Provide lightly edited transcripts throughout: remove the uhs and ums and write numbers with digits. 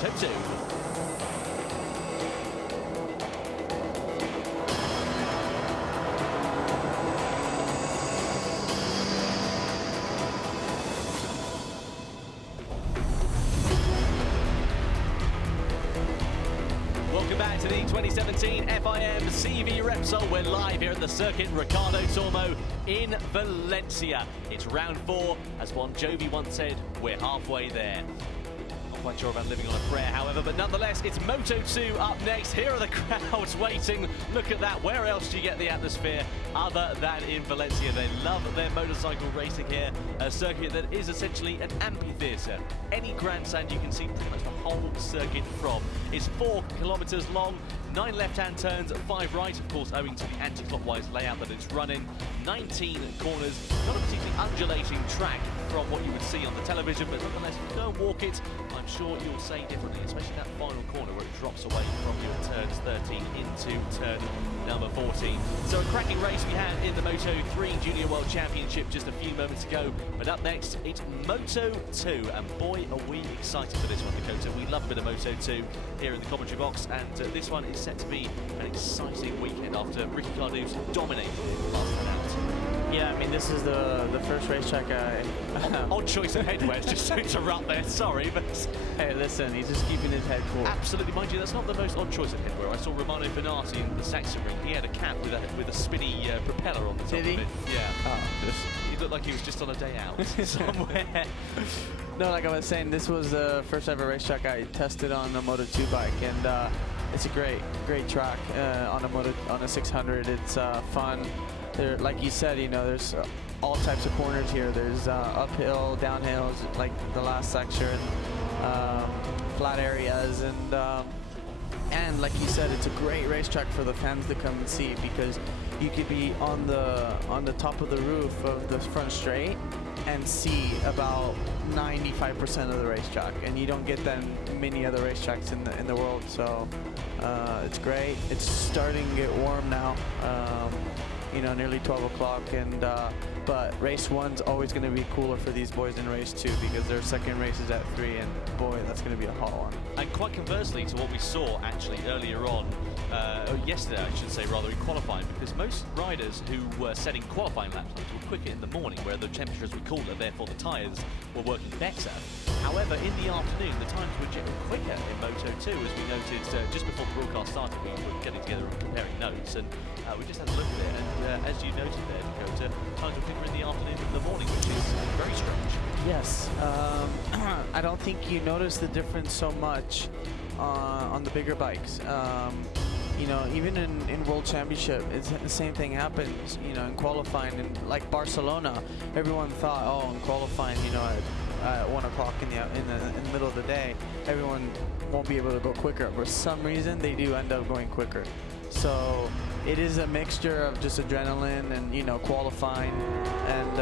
Moto2. Welcome back to the 2017 FIM CEV Repsol. We're live here at the circuit Ricardo Tormo in Valencia. It's round 4. As Bon Jovi once said, we're halfway there. Not quite sure about living on a prayer, however, but nonetheless, it's Moto2 up next. Here are the crowds waiting. Look at that. Where else do you get the atmosphere other than in Valencia? They love their motorcycle racing here. A circuit that is essentially an amphitheatre. Any grandstand you can see pretty much the whole circuit from. It's 4 kilometres long, 9 left-hand turns, 5 right, of course, owing to the anti-clockwise layout that it's running. 19 corners, not a particularly undulating track from what you would see on the television, but nonetheless, if you go and walk it, I'm sure you'll say differently, especially that final corner where it drops away from your turns 13 into turn number 14. So a cracking race we had in the Moto3 Junior World Championship just a few moments ago, but up next, it's Moto2, and boy, are we excited for this one, Dakota. We love a bit of Moto2 here in the commentary box, and this one is set to be an exciting weekend after Ricardo's dominated it last time out. Yeah, I mean, this is the first racetrack Odd choice of headwear, just to interrupt there, sorry, but... Hey, listen, he's just keeping his head cool. Absolutely, mind you, that's not the most odd choice of headwear. I saw Romano Benatti in the Saxon ring. He had a cap with a spinny propeller on the top of it. Yeah. Oh, he looked like he was just on a day out somewhere. No, like I was saying, this was the first ever racetrack I tested on a Moto2 bike, and it's a great track on a 600. It's fun. There, like you said, you know, there's all types of corners here. There's uphill, downhills, like the last section, flat areas, and like you said, it's a great racetrack for the fans to come and see, because you could be on the top of the roof of the front straight and see about 95% of the racetrack, and you don't get that in many other racetracks in the world. So it's great. It's starting to get warm now. You know, nearly 12 o'clock, and but race 1's always going to be cooler for these boys than race 2, because their second race is at 3, and boy, that's going to be a hot one. And quite conversely to what we saw actually earlier on, yesterday I should say rather, in qualifying, because most riders who were setting qualifying lap times were quicker in the morning, where the temperatures were cooler, therefore the tyres were working better. However, in the afternoon, the times were getting quicker in Moto2, as we noted just before the broadcast started. We were getting together and comparing notes, and we just had a look at it, and as you noted there, Dakota, times were quicker in the afternoon than the morning, which is very strange. Yes, I don't think you notice the difference so much on the bigger bikes. You know, even in World Championship, it's the same thing happens, you know, in qualifying. And like Barcelona, everyone thought, oh, in qualifying, you know, at 1 o'clock in the middle of the day, everyone won't be able to go quicker. For some reason, they do end up going quicker. So it is a mixture of just adrenaline and, you know, qualifying. And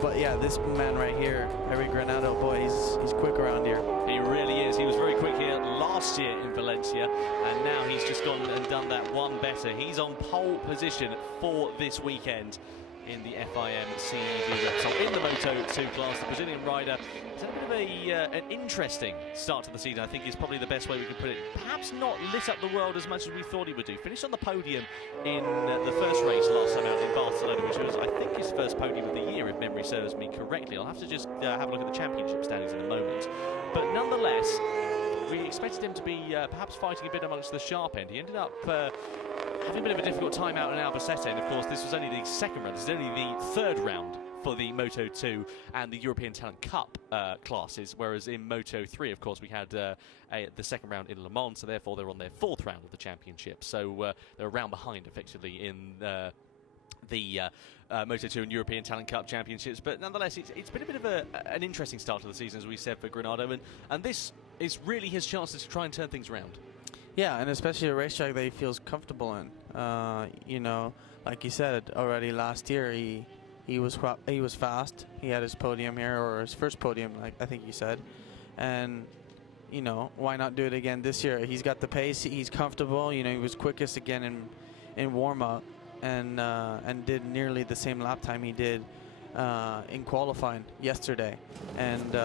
but yeah, this man right here, Eric Granado, boy, he's quick around here. He really is. He was very quick here last year in Valencia, and now he's just gone and done that one better. He's on pole position for this weekend in the FIM CEV Repsol in the Moto2 class. The Brazilian rider has had a bit of an interesting start to the season, I think is probably the best way we can put it. Perhaps not lit up the world as much as we thought he would do. Finished on the podium in the first race last time out in Barcelona, which was, I think, his first podium of the year, if memory serves me correctly. I'll have to just have a look at the championship standings in a moment. But nonetheless, we expected him to be perhaps fighting a bit amongst the sharp end. He ended up having a bit of a difficult time out in Albacete, and of course this was only the second round. This is only the third round for the Moto2 and the European Talent Cup classes, whereas in Moto3, of course, we had the second round in Le Mans, so therefore they're on their 4th round of the championship. So they're a round behind, effectively, in the Moto2 and European Talent Cup Championships. But nonetheless, it's been a bit of an interesting start to the season, as we said, for Granado, and this is really his chance to try and turn things around. Yeah, and especially a racetrack that he feels comfortable in. You know, like you said already last year, he was fast. He had his podium here, or his first podium, like I think you said. And you know, why not do it again this year? He's got the pace. He's comfortable. You know, he was quickest again in warm up, and did nearly the same lap time he did in qualifying yesterday. And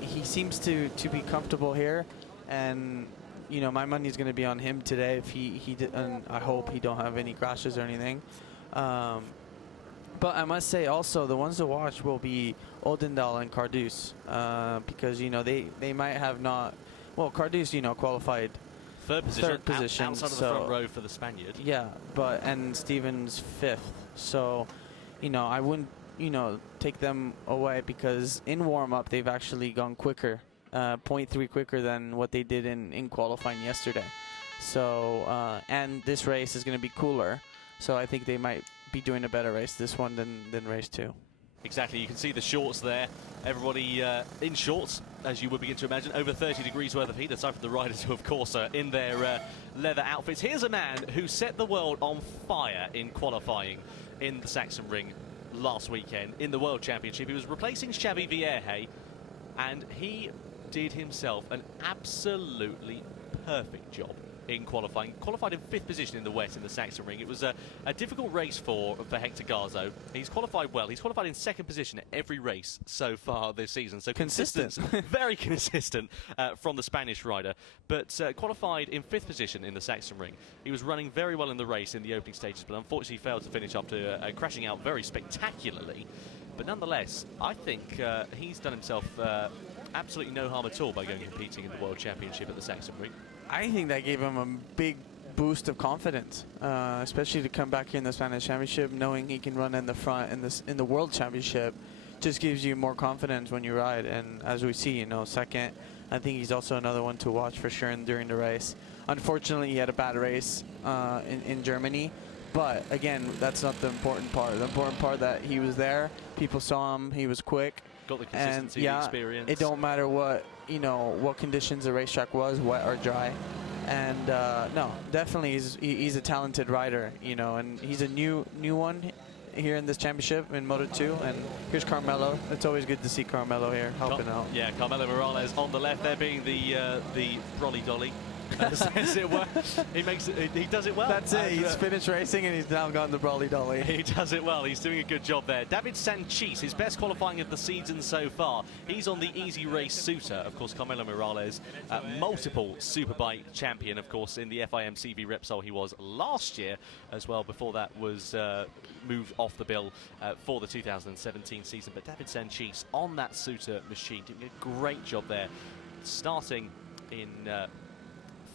he seems to be comfortable here. and you know, my money's going to be on him today if he did, and I hope he don't have any crashes or anything. But I must say also the ones to watch will be Odendaal and Carduce, because you know they might have not. Well, Carduce, you know, qualified third position outside of the front row for the Spaniard. Yeah, and Steven's 5th. So, you know, I wouldn't, you know, take them away because in warm-up they've actually gone quicker, 0.3 quicker than what they did in qualifying yesterday. So, and this race is going to be cooler, so I think they might be doing a better race this one than race 2. Exactly, you can see the shorts there. Everybody in shorts, as you would begin to imagine, over 30 degrees worth of heat, aside from the riders who, of course, are in their leather outfits. Here's a man who set the world on fire in qualifying in the Saxon Ring last weekend in the World Championship. He was replacing Xavi Vierge, and he did himself an absolutely perfect job in qualifying. Qualified in 5th position in the West in the Saxon Ring. It was a difficult race for Hector Garzo. He's qualified well. He's qualified in 2nd position at every race so far this season. So consistent, very consistent from the Spanish rider. But qualified in 5th position in the Saxon Ring. He was running very well in the race in the opening stages, but unfortunately failed to finish after crashing out very spectacularly. But nonetheless, I think he's done himself absolutely no harm at all by going and competing in the World Championship at the Saxon Ring. I think that gave him a big boost of confidence, especially to come back here in the Spanish Championship, knowing he can run in the front in the World Championship. Just gives you more confidence when you ride. And as we see, you know, 2nd, I think he's also another one to watch for sure during the race. Unfortunately, he had a bad race in Germany. But again, that's not the important part. The important part that he was there, people saw him, he was quick. Got the consistency, and, yeah, the experience. It don't matter what, you know, what conditions the racetrack was, wet or dry. And no, definitely he's a talented rider, you know, and he's a new one here in this championship in Moto2. And here's Carmelo. It's always good to see Carmelo here helping out. Yeah, Carmelo Morales on the left there, being the brolly dolly. As it were. He does it well. That's it. He's finished racing and he's now gone the Brawley Dolly. He does it well. He's doing a good job there. David Sanchis, his best qualifying of the season so far. He's on the easy race Suter. Of course, Carmelo Morales, multiple Superbike champion, of course, in the FIM CEV Repsol he was last year as well. Before that was moved off the bill for the 2017 season. But David Sanchis on that Suter machine doing a great job there, starting in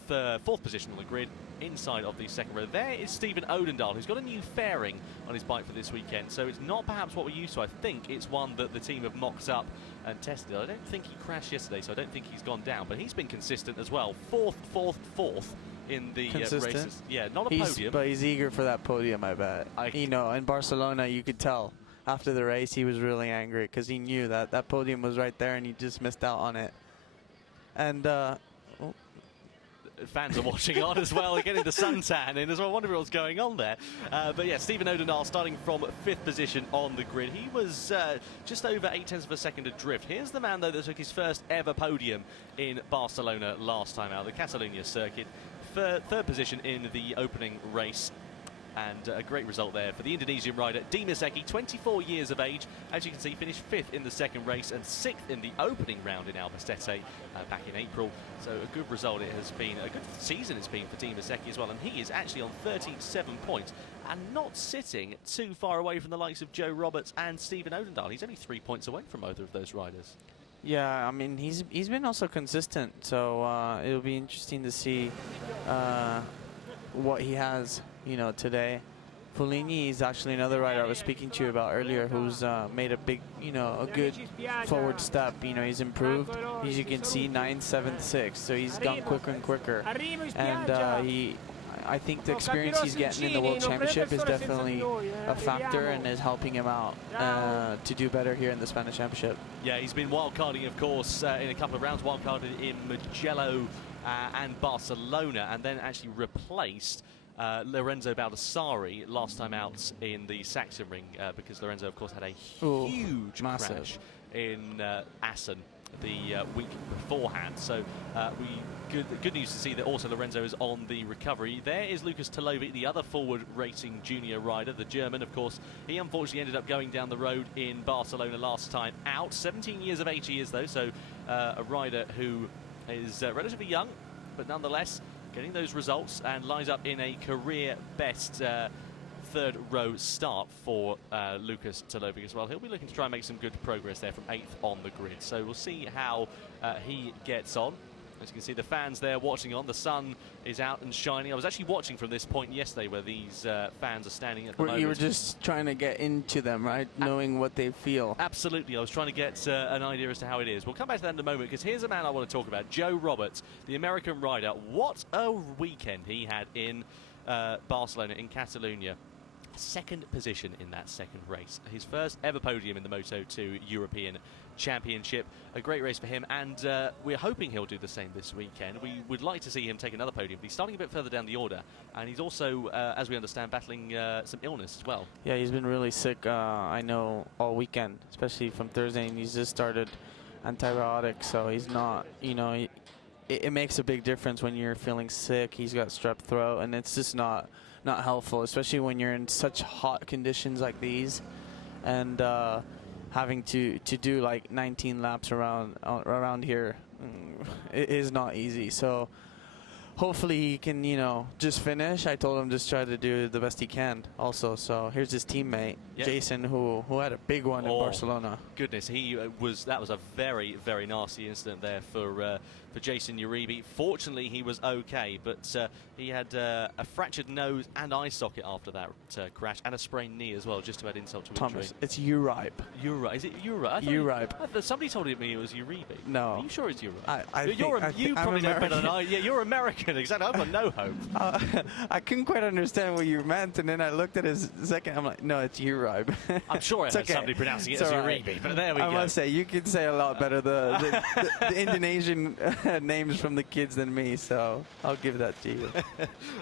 4th position on the grid, inside of the 2nd row. There is Stephen Odendaal, who's got a new fairing on his bike for this weekend, so it's not perhaps what we're used to. I think it's one that the team have mocked up and tested. I don't think he crashed yesterday, so I don't think he's gone down, but he's been consistent as well. 4th in the races. Yeah, not a podium. But he's eager for that podium, I bet. You know, in Barcelona, you could tell after the race he was really angry because he knew that that podium was right there and he just missed out on it. And fans are watching on as well, getting the suntan in as well. I wonder what's going on there. But yeah, Stephen Odendaal starting from 5th position on the grid. He was just over 0.8 of a second adrift. Here's the man, though, that took his first ever podium in Barcelona last time out, the Catalunya circuit. 3rd position in the opening race. And a great result there for the Indonesian rider, Dimas Eki, 24 years of age. As you can see, finished 5th in the 2nd race and 6th in the opening round in Albacete back in April. So a good result it has been. A good season it's been for Dimas Eki as well. And he is actually on 37 points and not sitting too far away from the likes of Joe Roberts and Stephen Odendaal. He's only 3 points away from either of those riders. Yeah, I mean, he's been also consistent. So it'll be interesting to see what he has, you know, today. Foligny is actually another rider I was speaking to you about earlier, who's made a big, you know, a good forward step. You know, he's improved. As you can see, 9, 7, 6. So he's gone quicker and quicker. And I think the experience he's getting in the World Championship is definitely a factor and is helping him out to do better here in the Spanish Championship. Yeah, he's been wildcarding, of course, in a couple of rounds. Wildcarded in Mugello and Barcelona, and then actually replaced Lorenzo Baldassari last time out in the Saxon Ring, because Lorenzo, of course, had a huge crash in Assen the week beforehand. So good news to see that also Lorenzo is on the recovery. There is Lucas Tolovic, the other forward racing junior rider, the German, of course. He unfortunately ended up going down the road in Barcelona last time out. 17 years of age he is, though, so a rider who is relatively young, but nonetheless getting those results and lines up in a career best third row start for Lucas Tolovic as well. He'll be looking to try and make some good progress there from 8th on the grid. So we'll see how he gets on. As you can see, the fans there watching on. The sun is out and shining. I was actually watching from this point yesterday where these fans are standing at the moment. You were just trying to get into them, right? Knowing what they feel. Absolutely. I was trying to get an idea as to how it is. We'll come back to that in a moment, because here's a man I want to talk about. Joe Roberts, the American rider. What a weekend he had in Barcelona, in Catalonia. Second position in that second race. His first ever podium in the Moto2 European Championship. A great race for him, and we're hoping he'll do the same this weekend. We would like to see him take another podium. He's starting a bit further down the order, and he's also, as we understand, battling some illness as well. Yeah, he's been really sick, I know, all weekend, especially from Thursday, and he's just started antibiotics, so he's not, you know, it makes a big difference when you're feeling sick. He's got strep throat, and it's just not helpful, especially when you're in such hot conditions like these, and having to do like 19 laps around here is not easy. So hopefully he can, you know, just finish. I told him just try to do the best he can also. So here's his teammate, Jason, who had a big one in Barcelona. Goodness, that was a very, very nasty incident there for Jason Uribe. Fortunately, he was okay, but he had a fractured nose and eye socket after that crash, and a sprained knee as well, just about insult to injury. Thomas, it's Uribe. Uribe. Is it Uribe? Uribe. Somebody told me it was Uribe. No. Are you sure it's Uribe? You probably know better than I. Yeah, you're American. Exactly. I've got no hope. I couldn't quite understand what you meant, and then I looked at his second. I'm like, no, it's Uribe. I'm sure I heard somebody pronouncing it as Uribe, but there we go. I must say, you can say a lot better the Indonesian names from the kids than me, so I'll give that to you.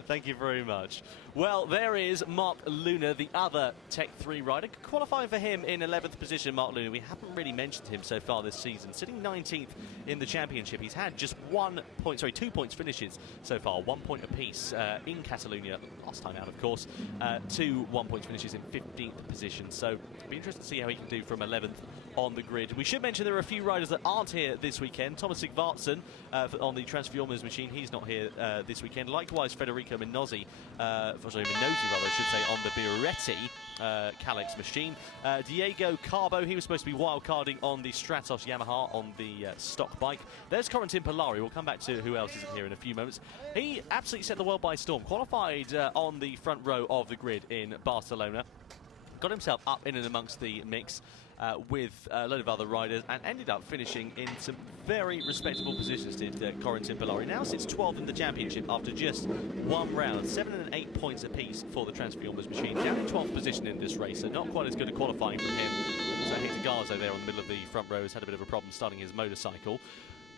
Thank you very much. Well, there is Mark Luna, the other Tech 3 rider. Qualifying for him in 11th position, Mark Luna. We haven't really mentioned him so far this season. Sitting 19th in the championship. He's had just 2 points finishes so far, 1 point apiece in Catalonia, last time out, of course. 2 1-point finishes in 15th position. So it'll be interesting to see how he can do from 11th on the grid. We should mention there are a few riders that aren't here this weekend. Thomas Sigvardsson on the Transformers machine, he's not here this weekend. Likewise, Federico Minozzi, I should say, on the Biretti Calyx machine. Diego Carbo, he was supposed to be wildcarding on the Stratos Yamaha on the stock bike. There's Corentin Polari. We'll come back to who else isn't here in a few moments. He absolutely set the world by storm. Qualified on the front row of the grid in Barcelona. Got himself up in and amongst the mix with a load of other riders, and ended up finishing in some very respectable positions, did Corentin Polari. Now sits 12th in the championship after just 1 round, 7 and 8 points apiece for the Transformers machine. Down in 12th position in this race, so not quite as good a qualifying from him. So Hector Garzo there on the middle of the front row has had a bit of a problem starting his motorcycle.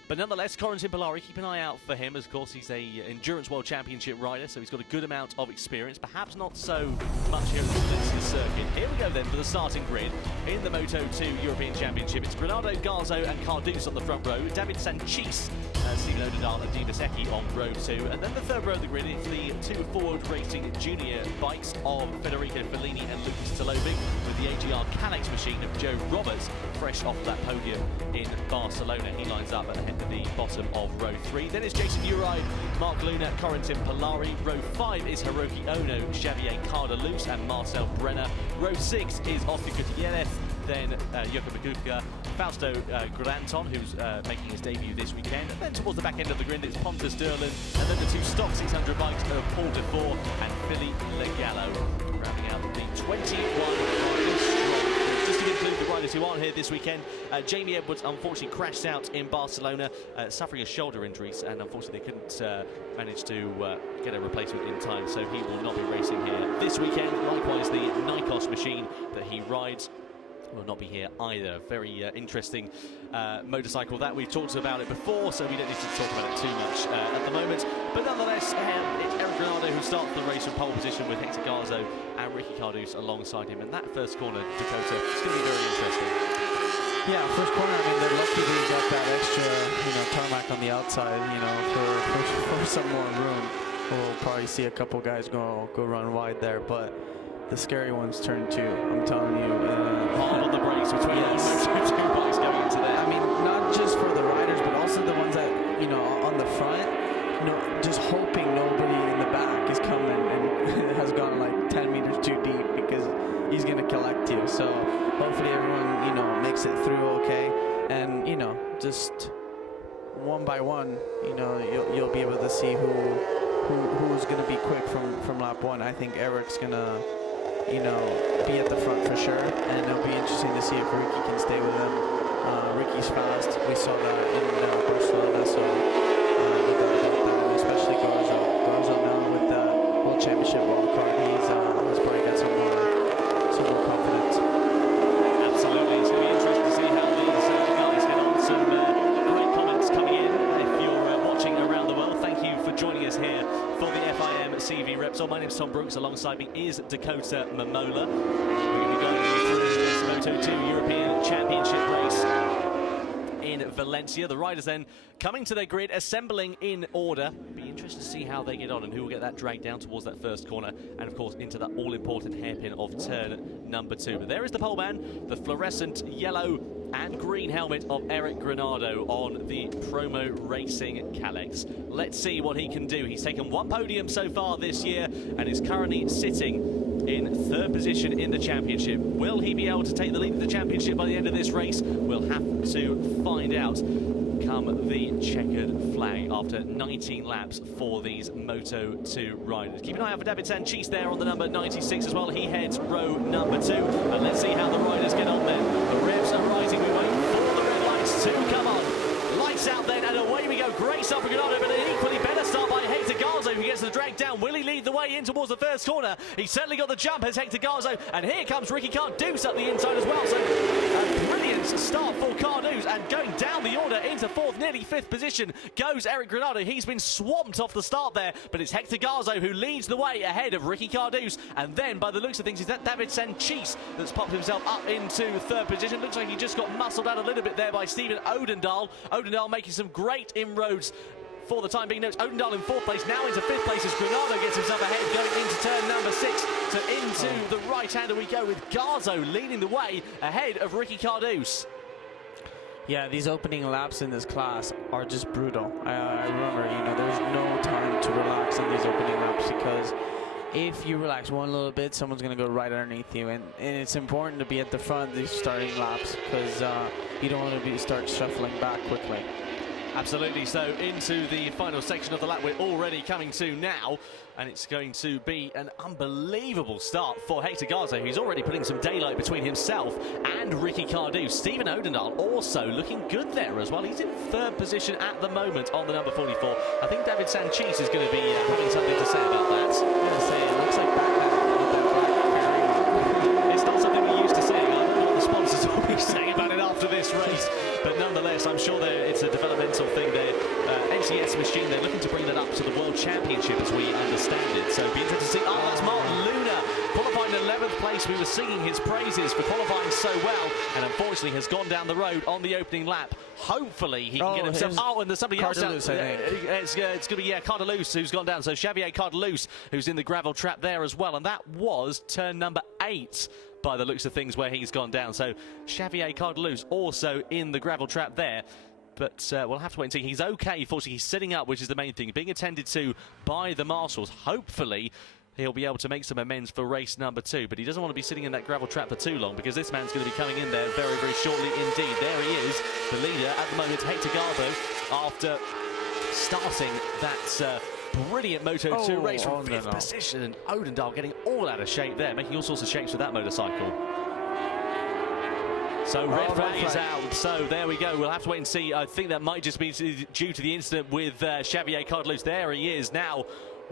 But nonetheless, Corentin Polari, keep an eye out for him, as of course he's a Endurance World Championship rider, so he's got a good amount of experience, perhaps not so much here at the Valencia circuit. Here we go then for the starting grid in the Moto2 European Championship. It's Bernardo Garzo and Cardus on the front row, David Sanchis, Steven Odedal and Dima Secchi on row 2, and then the third row of the grid is the 2 forward racing junior bikes of Federico Fellini and Lucas Tolovic, with the AGR Calyx machine of Joe Roberts, fresh off that podium in Barcelona. He lines up at the head of the bottom of row 3. Then it's Jason Uribe, Mark Luna, Corentin Polari. Row 5 is Hiroki Ono, Xavier Cardalus and Marcel Brenner. Row 6 is Oscar Gutierrez, then Joko Bakuka, Fausto Granton, who's making his debut this weekend. And then towards the back end of the grid, it's Pontus Derlin, and then the 2 stock 600 bikes of Paul Defour and Philly Legallo, rounding out the 21 riders strong. Just to include the riders who aren't here this weekend, Jamie Edwards unfortunately crashed out in Barcelona, suffering a shoulder injuries, and unfortunately they couldn't manage to get a replacement in time, so he will not be racing here this weekend. Likewise, the Nikos machine that he rides will not be here either. Very interesting motorcycle that. We've talked about it before, so we don't need to talk about it too much at the moment. But nonetheless, it's Eric Granado who starts the race from pole position with Hector Garzo and Ricky Cardus alongside him. And that first corner, Dakota, is going to be very interesting. Yeah, first corner, I mean, they're lucky they got that extra, tarmac on the outside, for some more room. We'll probably see a couple guys go run wide there, but the scary one's turn 2, I'm telling you. Hard on the brakes between those 2 bikes going into there. I mean, not just for the riders, but also the ones that, front, just hoping nobody in the back is coming and has gone like 10 meters too deep, because he's going to collect you. So hopefully everyone, you know, makes it through okay. And, you know, just one by one, you know, you'll be able to see who's going to be quick from lap 1. I think Eric's going to, you know, be at the front for sure. And it'll be interesting to see if Ricky can stay with him. Ricky's fast. We saw that in Barcelona. So especially Garza now with the World Championship wildcard. He's probably got some more confidence. Absolutely, it's going to be interesting to see how these guys get on. Some great comments coming in. If you're watching around the world, thank you for joining us here for the FIM CEV Repsol. My name is Tom Brooks. Alongside me is Dakota Momola. We're going to be going through this Moto2 European Championship race in Valencia. The riders then coming to their grid, assembling in order. Be interested to see how they get on and who will get that drag down towards that first corner, and of course into that all-important hairpin of turn number 2. But there is the pole man, the fluorescent yellow and green helmet of Eric Granado on the Promo Racing Kalex. Let's see what he can do. He's taken 1 podium so far this year and is currently sitting in 3rd position in the championship. Will he be able to take the lead of the championship by the end of this race? We'll have to find out come the checkered flag after 19 laps for these Moto2 riders. Keep an eye out for David Sanchez there on the number 96 as well. He heads row number 2, and let's see how the riders get on then. The revs are rising. We wait for the red lights to come on. Lights out then, and away we go. Great start for Granado, but an equally better start by Hector Garzo, who gets the drag down. Will he lead the way in towards the first corner? He's certainly got the jump as Hector Garzo, and here comes Ricky Cardews up the inside as well. So a brilliant start for Cardews, and going down the order into 4th, nearly 5th position goes Eric Granado. He's been swamped off the start there, but it's Hector Garzo who leads the way ahead of Ricky Cardews, and then by the looks of things, is that David Sanchez that's popped himself up into 3rd position. Looks like he just got muscled out a little bit there by Stephen Odendahl. Odendahl making some great inroads for the time being. Notes Odendahl in 4th place, now into 5th place as Granado gets himself ahead going into turn number 6. So into the right-hander we go with Garzo leading the way ahead of Ricky Cardews. Yeah, these opening laps in this class are just brutal. I remember, you know, there's no time to relax in these opening laps, because if you relax one little bit, someone's going to go right underneath you. And it's important to be at the front of these starting laps, because you don't want to start shuffling back quickly. Absolutely. So into the final section of the lap we're already coming to now, and it's going to be an unbelievable start for Hector Garzo, who's already putting some daylight between himself and Ricky Cardew. Stephen Odendahl also looking good there as well. He's in 3rd position at the moment on the number 44. I think David Sanchez is going to be having something to say about that. It looks like Batman with that black. It's not something we're used to seeing. I don't know what the sponsors will be saying about it after this race. But nonetheless, I'm sure it's a developmental thing there. NCS machine, they're looking to bring that up to the World Championship as we understand it. So it'll be interesting to see. Oh, that's Martin Luna qualifying in 11th place. We were singing his praises for qualifying so well, and unfortunately has gone down the road on the opening lap. Hopefully he can get himself. Oh, and there's somebody else down. It's going to be Cardeus who's gone down. So Xavier Cardeus, who's in the gravel trap there as well, and that was turn number 8. By the looks of things where he's gone down. So Xavier Cardeus also in the gravel trap there. But we'll have to wait and see. He's okay. Fortunately, he's sitting up, which is the main thing. Being attended to by the marshals. Hopefully, he'll be able to make some amends for race number 2. But he doesn't want to be sitting in that gravel trap for too long, because this man's going to be coming in there very, very shortly indeed. There he is, the leader at the moment, Hector Garzo, after starting that brilliant Moto2 race from 5th position. And Odendahl getting all out of shape there, making all sorts of shapes with that motorcycle. So red flag is out. So there we go. We'll have to wait and see. I think that might just be due to the incident with Xavier Cardeus. There he is now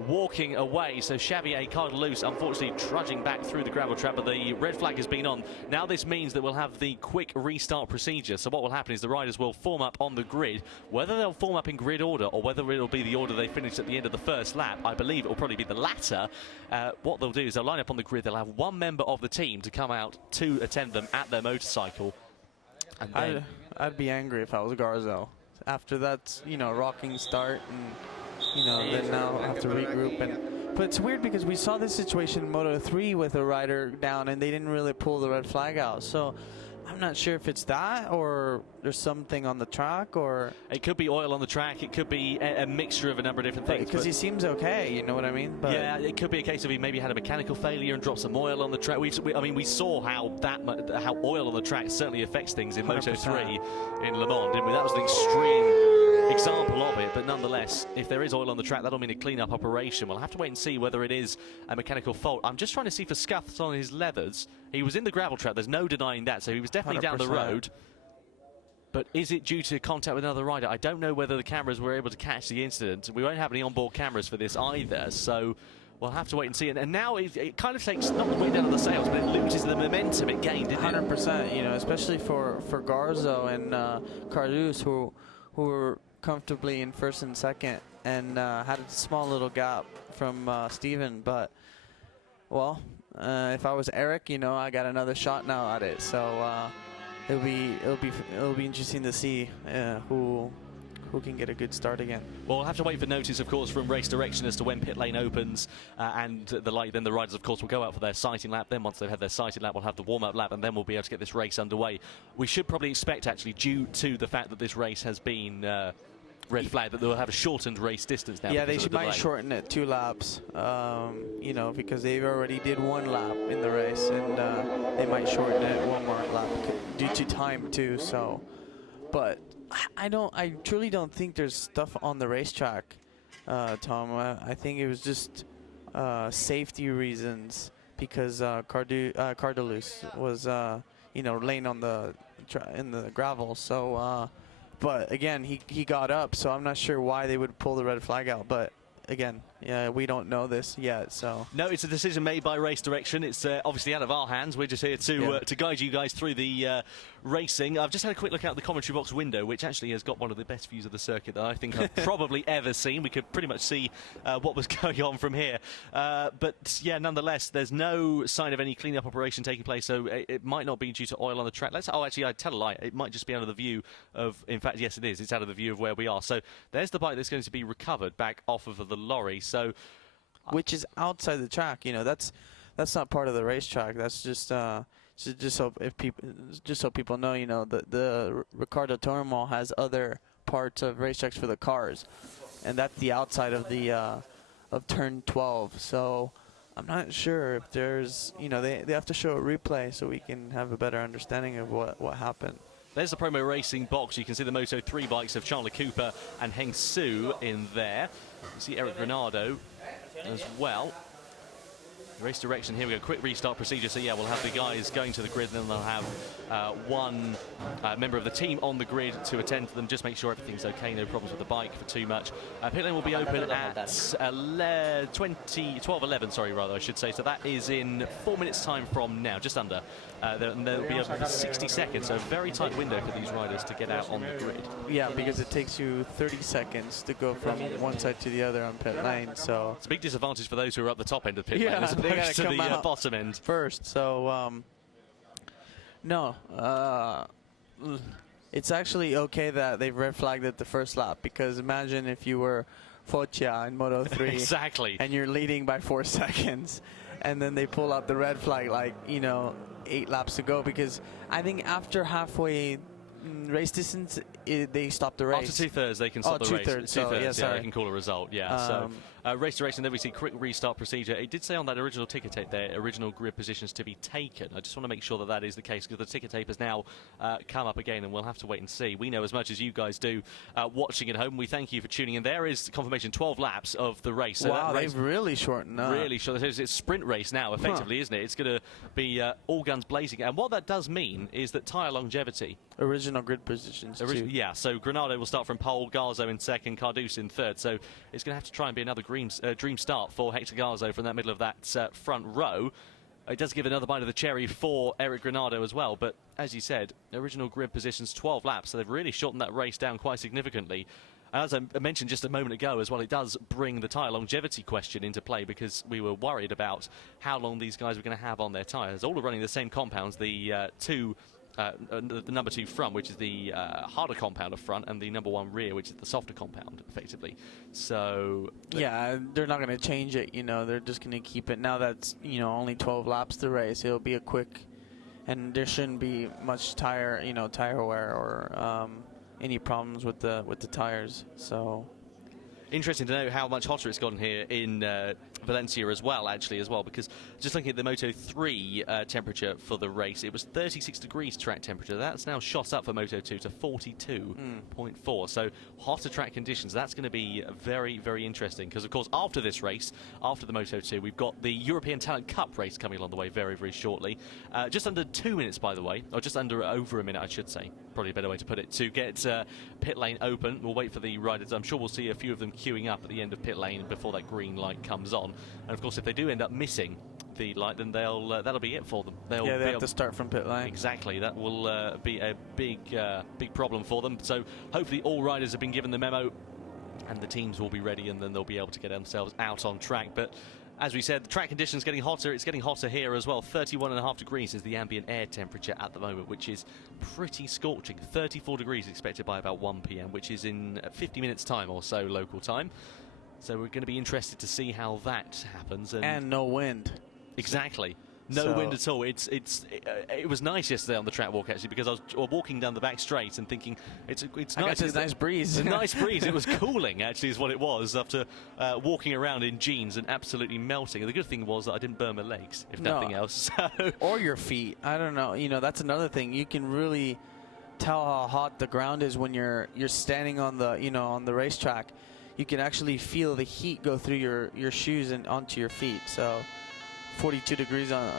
walking away. So Xavier Cardeus unfortunately trudging back through the gravel trap, but the red flag has been on. Now this means that we'll have the quick restart procedure. So what will happen is the riders will form up on the grid. Whether they'll form up in grid order or whether it'll be the order they finish at the end of the first lap, I believe it will probably be the latter. What they'll do is they'll line up on the grid. They'll have one member of the team to come out to attend them at their motorcycle. And then I'd be angry if I was Garzo. After that, you know, rocking start, and you know, then now have to regroup. But it's weird because we saw this situation in Moto3 with a rider down, and they didn't really pull the red flag out. So I'm not sure if it's that or there's something on the track, or it could be oil on the track. It could be a mixture of a number of different things. Because he seems okay, you know what I mean? But yeah, it could be a case of he maybe had a mechanical failure and dropped some oil on the track. I mean, we saw how oil on the track certainly affects things in 100%. Moto3 in Le Mans, didn't we? That was an extreme example of it, but nonetheless, if there is oil on the track, that'll mean a clean-up operation. We'll have to wait and see whether it is a mechanical fault. I'm just trying to see for scuffs on his leathers. He was in the gravel trap, there's no denying that, so he was definitely 100%. down the road. But is it due to contact with another rider? I don't know whether the cameras were able to catch the incident. We won't have any onboard cameras for this either, so we'll have to wait and see. And now it kind of takes not the wind out of the sails, but it loses the momentum it gained, didn't it? 100%, you know, especially for Garzo and Cardus, who were comfortably in first and second and had a small little gap from Steven. But, well, if I was Eric, you know, I got another shot now at it. So it'll be interesting to see who can get a good start again. Well, we'll have to wait for notice, of course, from race direction as to when pit lane opens and then the riders, of course, will go out for their sighting lap. Then once they've had their sighting lap, we'll have the warm-up lap, and then we'll be able to get this race underway. We should probably expect, actually, due to the fact that this race has been red flag, that they'll have a shortened race distance now. Yeah, they might shorten it 2 laps, you know, because they already did 1 lap in the race, and they might shorten it 1 more lap due to time too. So, but I truly don't think there's stuff on the racetrack, Tom. I think it was just safety reasons, because Cardalus was you know, laying on in the gravel. So. But again, he got up, so I'm not sure why they would pull the red flag out. But again, yeah, we don't know this yet, so. No, it's a decision made by race direction. It's obviously out of our hands. We're just here to guide you guys through the racing. I've just had a quick look out the commentary box window, which actually has got one of the best views of the circuit that I think I've probably ever seen. We could pretty much see what was going on from here. But yeah, nonetheless, there's no sign of any cleanup operation taking place, so it might not be due to oil on the track. Oh, actually, I tell a lie. It might just be out of the view of, in fact, yes, it is. It's out of the view of where we are. So there's the bike that's going to be recovered back off of the lorry. So, which is outside the track, you know, that's not part of the racetrack. That's just so people know, you know, the Ricardo Tormo has other parts of racetracks for the cars, and that's the outside of the of turn 12. So I'm not sure if there's, you know, they have to show a replay so we can have a better understanding of what happened. There's the promo racing box. You can see the Moto3 bikes of Charlie Cooper and Heng Su in there. You see Eric Granado as well. Race direction, here we go, quick restart procedure. So yeah, we'll have the guys going to the grid, and then they'll have one member of the team on the grid to attend to them, just make sure everything's okay, no problems with the bike for too much. Pit lane will be open at 12:11, sorry, rather, I should say. So that is in 4 minutes time from now, just under. They'll be open for 60 seconds, so a very tight window for these riders to get out on the grid. Yeah, because it takes you 30 seconds to go from one side to the other on pit lane, so. It's a big disadvantage for those who are up the top end of the pit lane, as opposed to the bottom end. First, so, no, it's actually okay that they've red flagged at the first lap, because imagine if you were Foggia in Moto3 exactly, and you're leading by 4 seconds, and then they pull out the red flag, like, you know, 8 laps to go, because I think after halfway race distance, they stop the race. After 2/3, they can stop the race. 2/3, so, yeah, yeah, they can call a result. Yeah. So race direction. Then we see quick restart procedure. It did say on that original ticket tape there, original grid positions to be taken. I just want to make sure that that is the case, because the ticket tape has now come up again, and we'll have to wait and see. We know as much as you guys do watching at home. We thank you for tuning in. There is confirmation, 12 laps of the race. So wow, they've really shortened up. Really short. It's a sprint race now, effectively, isn't it? It's going to be all guns blazing. And what that does mean is that tyre longevity. Original grid positions, too. Yeah, so Granado will start from pole, Garzo in second, Cardus in third. So it's going to have to try and be another dream start for Hector Garzo from that middle of that front row. It does give another bite of the cherry for Eric Granado as well. But as you said, original grid positions 12 laps. So they've really shortened that race down quite significantly. And as I mentioned just a moment ago as well, it does bring the tyre longevity question into play, because we were worried about how long these guys were going to have on their tyres. All are running the same compounds, the number 2 front, which is the harder compound of front, and the number 1 rear, which is the softer compound, effectively. So yeah, they're not going to change it, you know. They're just going to keep it. Now that's, you know, only 12 laps to race. It'll be a quick and there shouldn't be much tire wear or any problems with the tires. So interesting to know how much hotter it's gotten here in Valencia as well, because just looking at the Moto3 temperature for the race, it was 36 degrees track temperature. That's now shot up for Moto2 to 42.4. So hotter track conditions. That's going to be very, very interesting, because of course after this race, after the Moto2, we've got the European Talent Cup race coming along the way very, very shortly. Just under 2 minutes, by the way, or just over a minute, I should say. Probably a better way to put it, to get pit lane open. We'll wait for the riders. I'm sure we'll see a few of them queuing up at the end of pit lane before that green light comes on. And of course, if they do end up missing the light, then that'll be it for them. They have to start from pit lane. Exactly, that will be a big problem for them. So hopefully all riders have been given the memo, and the teams will be ready, and then they'll be able to get themselves out on track. But as we said, the track conditions getting hotter. It's getting hotter here as well. 31.5 degrees is the ambient air temperature at the moment, which is pretty scorching. 34 degrees expected by about 1 p.m., which is in 50 minutes time or so local time. So we're going to be interested to see how that happens. And no wind. Exactly. No wind at all. It was nice yesterday on the track walk, actually, because I was walking down the back straight and thinking it's nice. It's a nice breeze. A nice breeze. It was cooling, actually, is what it was, after walking around in jeans and absolutely melting. And the good thing was that I didn't burn my legs, if nothing else. Or your feet. I don't know. That's another thing. You can really tell how hot the ground is when you're standing on the on the racetrack. You can actually feel the heat go through your shoes and onto your feet. So 42 degrees on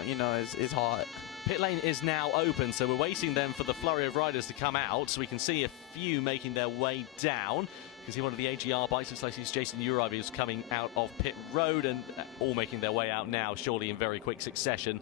is hot. Pit lane is now open, so we're waiting then for the flurry of riders to come out, so we can see a few making their way down. You can see one of the AGR bikes, looks like it's Jason Uribe, who's coming out of pit road, and all making their way out now, surely in very quick succession,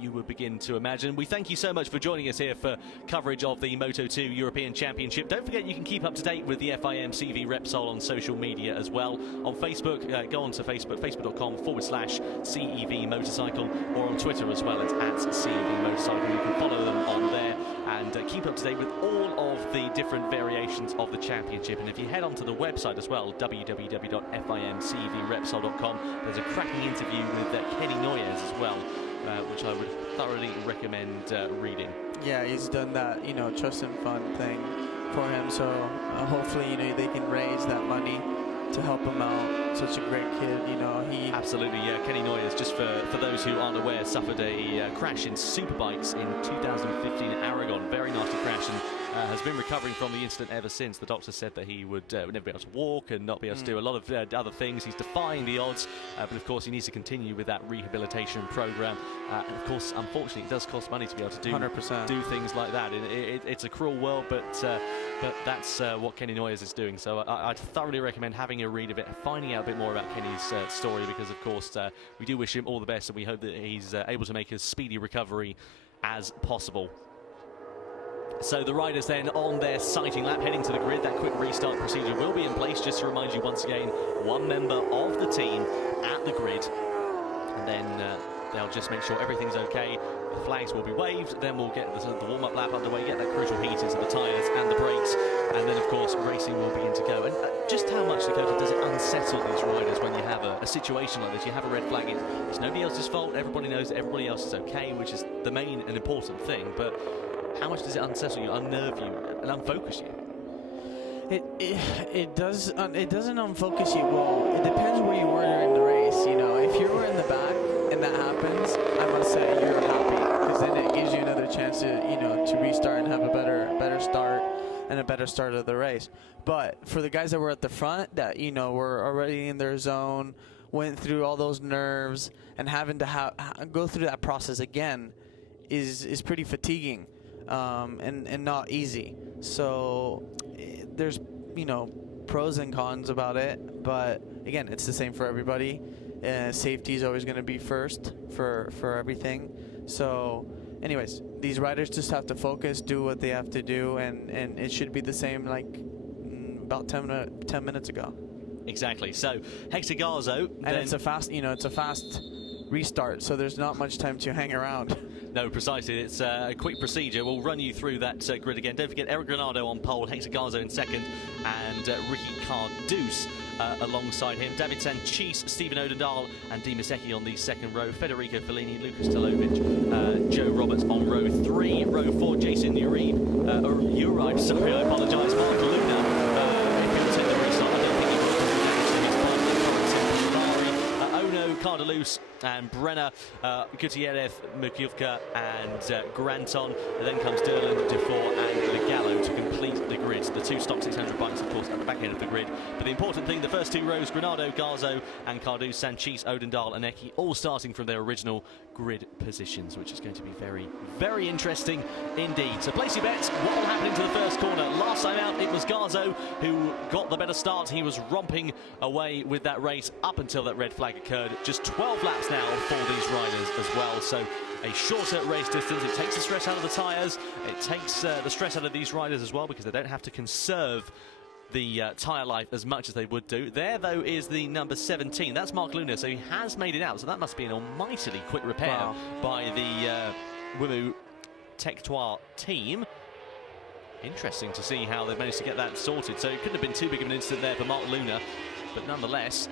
you would begin to imagine. We thank you so much for joining us here for coverage of the Moto2 European Championship. Don't forget you can keep up to date with the FIM CEV Repsol on social media as well. On Facebook, go on to Facebook, facebook.com/CEV Motorcycle, or on Twitter as well, it's @CEV Motorcycle. You can follow them on there and keep up to date with all of the different variations of the championship. And if you head onto the website as well, www.fimcevrepsol.com, there's a cracking interview with Kenny Noyes as well, which I would thoroughly recommend reading. Yeah, he's done that, trust and fund thing for him. So hopefully, they can raise that money to help him out. Such a great kid, he... Absolutely, yeah. Kenny Noyes, just for those who aren't aware, suffered a crash in superbikes in 2015 at Aragon. Very nasty crash, and has been recovering from the incident ever since. The doctor said that he would never be able to walk and not be able to do a lot of other things. He's defying the odds, but of course he needs to continue with that rehabilitation program. And of course, unfortunately, it does cost money to be able to do 100%. Do things like that. It's a cruel world, but that's what Kenny Noyes is doing. So I'd thoroughly recommend having a read of it, finding out a bit more about Kenny's story, because of course we do wish him all the best, and we hope that he's able to make a speedy recovery as possible. So the riders then on their sighting lap heading to the grid. That quick restart procedure will be in place. Just to remind you once again, one member of the team at the grid, and then they'll just make sure everything's okay. The flags will be waved, then we'll get the warm-up lap underway, get that crucial heat into the tyres and the brakes, and then of course racing will begin to go. And just how much, Dakota, does it unsettle these riders when you have a situation like this? You have a red flag, it's nobody else's fault, everybody knows that everybody else is okay, which is the main and important thing, but how much does it unsettle you, unnerve you, and unfocus you? It doesn't unfocus you. Well, it depends where you were in the race. If you were in the back and that happens, I must say you're happy, because then it gives you another chance to to restart and have a better start and a better start of the race. But for the guys that were at the front, that were already in their zone, went through all those nerves, and having to go through that process again is pretty fatiguing. And not easy. So there's pros and cons about it, but again, it's the same for everybody. Safety is always going to be first for everything. So anyways, these riders just have to focus, do what they have to do, and it should be the same like about 10 minutes ago. Exactly. So Hexagarzo, and it's a fast restart, so there's not much time to hang around. No, precisely. It's a quick procedure. We'll run you through that grid again. Don't forget Eric Granado on pole, Hector Garzo in second, and Ricardo alongside him. David Sanchis, Stephen Odendahl, and Dimas Eki on the second row. Federico Fellini, Lucas Talovic, Joe Roberts on row 3. Row 4, Jason Uribe, sorry, I apologise. Mark Luna. If he'll take the restart, I don't think he will. Cardalus and Brenner, Gutierrez, Mukivka and Granton. And then comes Derlin, Dufour and Legallo to complete the grid. The two stock 600 bikes, of course, at the back end of the grid. But the important thing, the first two rows, Granado, Garzo and Cardu, Sanchis, Odendahl and Eki, all starting from their original grid positions, which is going to be very, very interesting indeed. So place your bets. What will happen into the first corner? Last time out, it was Garzo who got the better start. He was romping away with that race up until that red flag occurred. Just 12 laps now for these riders as well. So a shorter race distance. It takes the stress out of the tyres. It takes the stress out of these riders as well, because they don't have to conserve the tyre life as much as they would do. There, though, is the number 17. That's Mark Luna, so he has made it out. So that must be an almightily quick repair by the Wimu Tectoire team. Interesting to see how they've managed to get that sorted. So it couldn't have been too big of an incident there for Mark Luna, but nonetheless,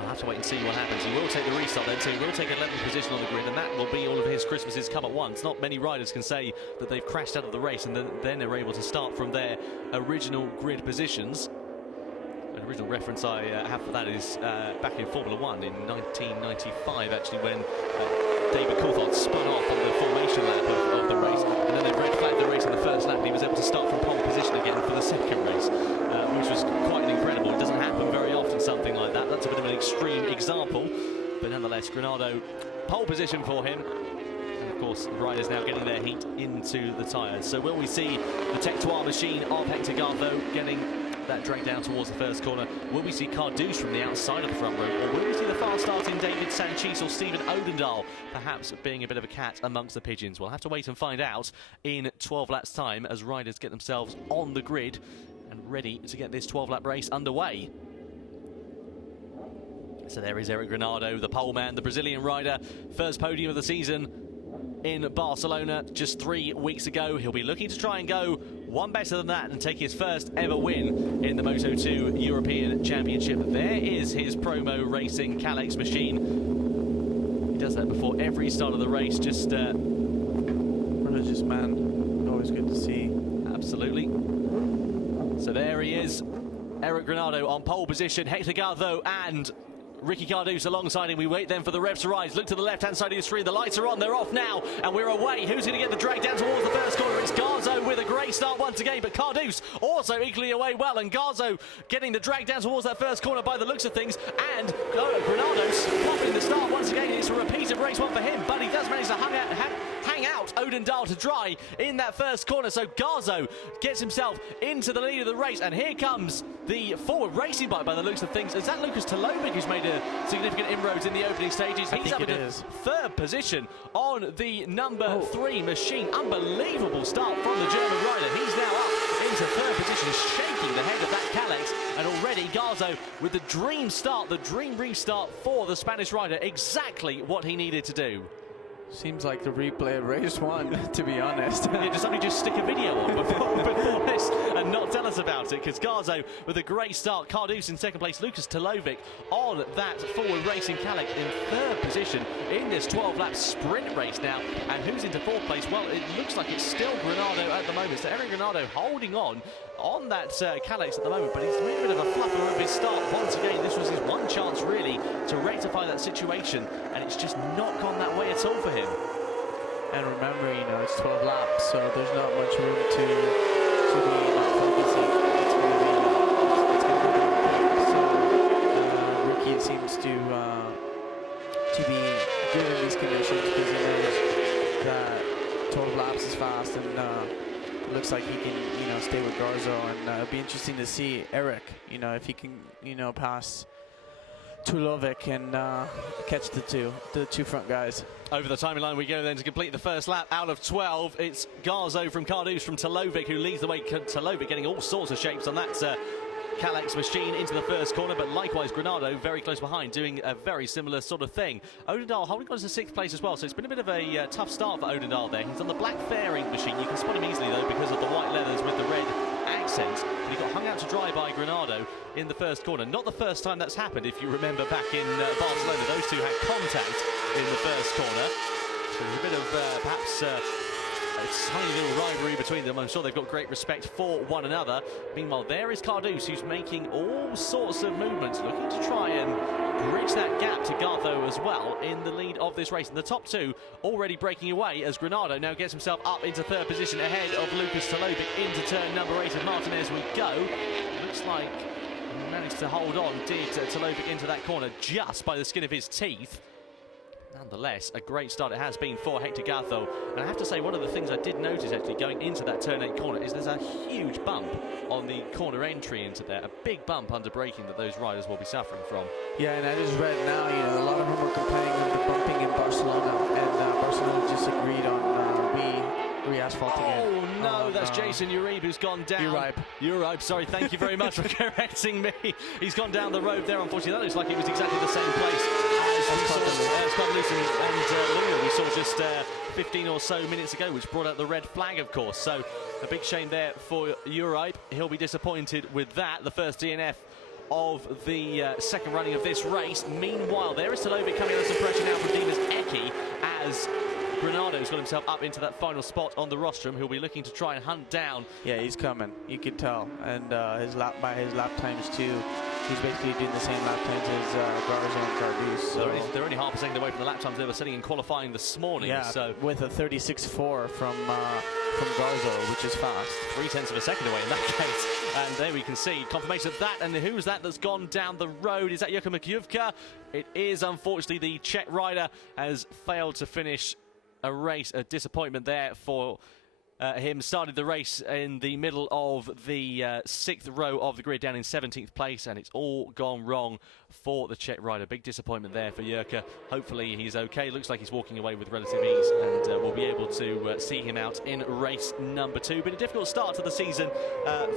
I'll have to wait and see what happens. He will take the restart then, so he will take 11th position on the grid, and that will be all of his Christmases come at once. Not many riders can say that they've crashed out of the race and then they're able to start from their original grid positions. An original reference I have for that is back in Formula 1 in 1995, actually, when David Coulthard spun off on the formation lap of the race, and then they red flagged the race in the first lap, and he was able to start from pole position again for the second race, which was quite incredible. It doesn't happen very often, something like that. That's a bit of an extreme example, but nonetheless, Granado, pole position for him. And of course, the riders now getting their heat into the tyres. So will we see the Tectoire machine of Hector Garzo getting that drag down towards the first corner? Will we see Cardouche from the outside of the front row, or will we see the fast starting David Sanchis or Stephen Odendahl perhaps being a bit of a cat amongst the pigeons? We'll have to wait and find out in 12 laps time as riders get themselves on the grid and ready to get this 12-lap race underway. So there is Eric Granado, the pole man, the Brazilian rider, first podium of the season in Barcelona just 3 weeks ago. He'll be looking to try and go one better than that and take his first ever win in the Moto2 European Championship. There is his promo racing Calex machine. He does that before every start of the race. Just religious man, always good to see. Absolutely. So there he is, Eric Granado on pole position, Hector Garzo and Ricky Cardus alongside him. We wait then for the revs to rise. Look to the left-hand side of the screen. The lights are on. They're off now, and we're away. Who's going to get the drag down towards the first corner? It's Garzo with a great start once again, but Cardus also equally away well, and Garzo getting the drag down towards that first corner by the looks of things, and Granado's flopping the start once again. It's a repeat of race one for him, but he does manage to hang out Odendahl to dry in that first corner, so Garzo gets himself into the lead of the race, and here comes the forward racing bike by the looks of things. Is that Lucas Talovic who's made a significant inroads in the opening stages? He's up in third position on the number 3 machine. Unbelievable start from the German rider. He's now up into third position, shaking the head of that Calex, and already Garzo with the dream start, the dream restart for the Spanish rider, exactly what he needed to do. Seems like the replay of race 1, to be honest. Yeah, does somebody just stick a video on before this and not tell us about it? Because Garzo with a great start, Cardus in second place, Lucas Talovic on that forward racing Calex in third position in this 12-lap sprint race now. And who's into fourth place? Well, it looks like it's still Granado at the moment. So Eric Granado holding on that Calex at the moment, but he's made a bit of a fluffer of his start once again. This was his one chance really to rectify that situation, and it's just not gone that way at all for him. And remember, you know, it's 12 laps, so there's not much room to be not focusing. It's going to be quick. So Ricky seems to be good in these conditions because he knows that 12 laps is fast, and it looks like he can, you know, stay with Garzo, and it'll be interesting to see Eric, you know, if he can, you know, pass Tulovic and catch the two front guys. Over the timing line we go then to complete the first lap out of 12. It's Garzo from Cardus from Talovic who leads the way. Talovic getting all sorts of shapes on that Calex's machine into the first corner, but likewise Granado very close behind, doing a very similar sort of thing. Odendal holding on to 6th place as well, so it's been a bit of a tough start for Odendal there. He's on the black fairing machine. You can spot him easily though because of the white leathers with the red accents, but he got hung out to dry by Granado in the first corner. Not the first time that's happened, if you remember back in Barcelona. Those two had contact in the first corner. So there's a bit of perhaps a tiny little rivalry between them. I'm sure they've got great respect for one another. Meanwhile, there is Cardus, who's making all sorts of movements, looking to try and bridge that gap to Gartho as well in the lead of this race. And the top two already breaking away as Granado now gets himself up into 3rd position ahead of Lucas Talovic into turn number 8 of Martinez we go. Looks like he managed to hold on, did Talovic into that corner just by the skin of his teeth. Nonetheless, a great start it has been for Hector Gartho. And I have to say, one of the things I did notice actually going into that turn 8 corner is there's a huge bump on the corner entry into there. A big bump under braking that those riders will be suffering from. Yeah, and I just read now, a lot of them were complaining of the bumping in Barcelona, and Barcelona just agreed on re-asphalting it. Oh no, that's Jason Uribe who's gone down. Uribe, sorry, thank you very much for correcting me. He's gone down the road there, unfortunately. That looks like it was exactly the same place as Luna we saw just 15 or so minutes ago, which brought out the red flag, of course. So a big shame there for Uribe. He'll be disappointed with that. The first DNF of the second running of this race. Meanwhile, there is Talovic coming under some pressure now from Dimas Eki as Granado's got himself up into that final spot on the rostrum. He'll be looking to try and hunt down. Yeah, he's coming. You can tell. And by his lap times too, he's basically doing the same lap times as Garza and Cardus. So they're only half a second away from the lap times they were setting in qualifying this morning. Yeah, so with a 36.4 from Garza, which is fast. 0.3 of a second away in that case. And there we can see confirmation of that. And who's that that's gone down the road? Is that Joko Makiuvka? It is, unfortunately. The Czech rider has failed to finish a race. A disappointment there for him. Started the race in the middle of the 6th row of the grid, down in 17th place, and it's all gone wrong for the Czech rider. Big disappointment there for Jurka. Hopefully he's okay. Looks like he's walking away with relative ease, and we'll be able to see him out in race number 2. Been a difficult start to the season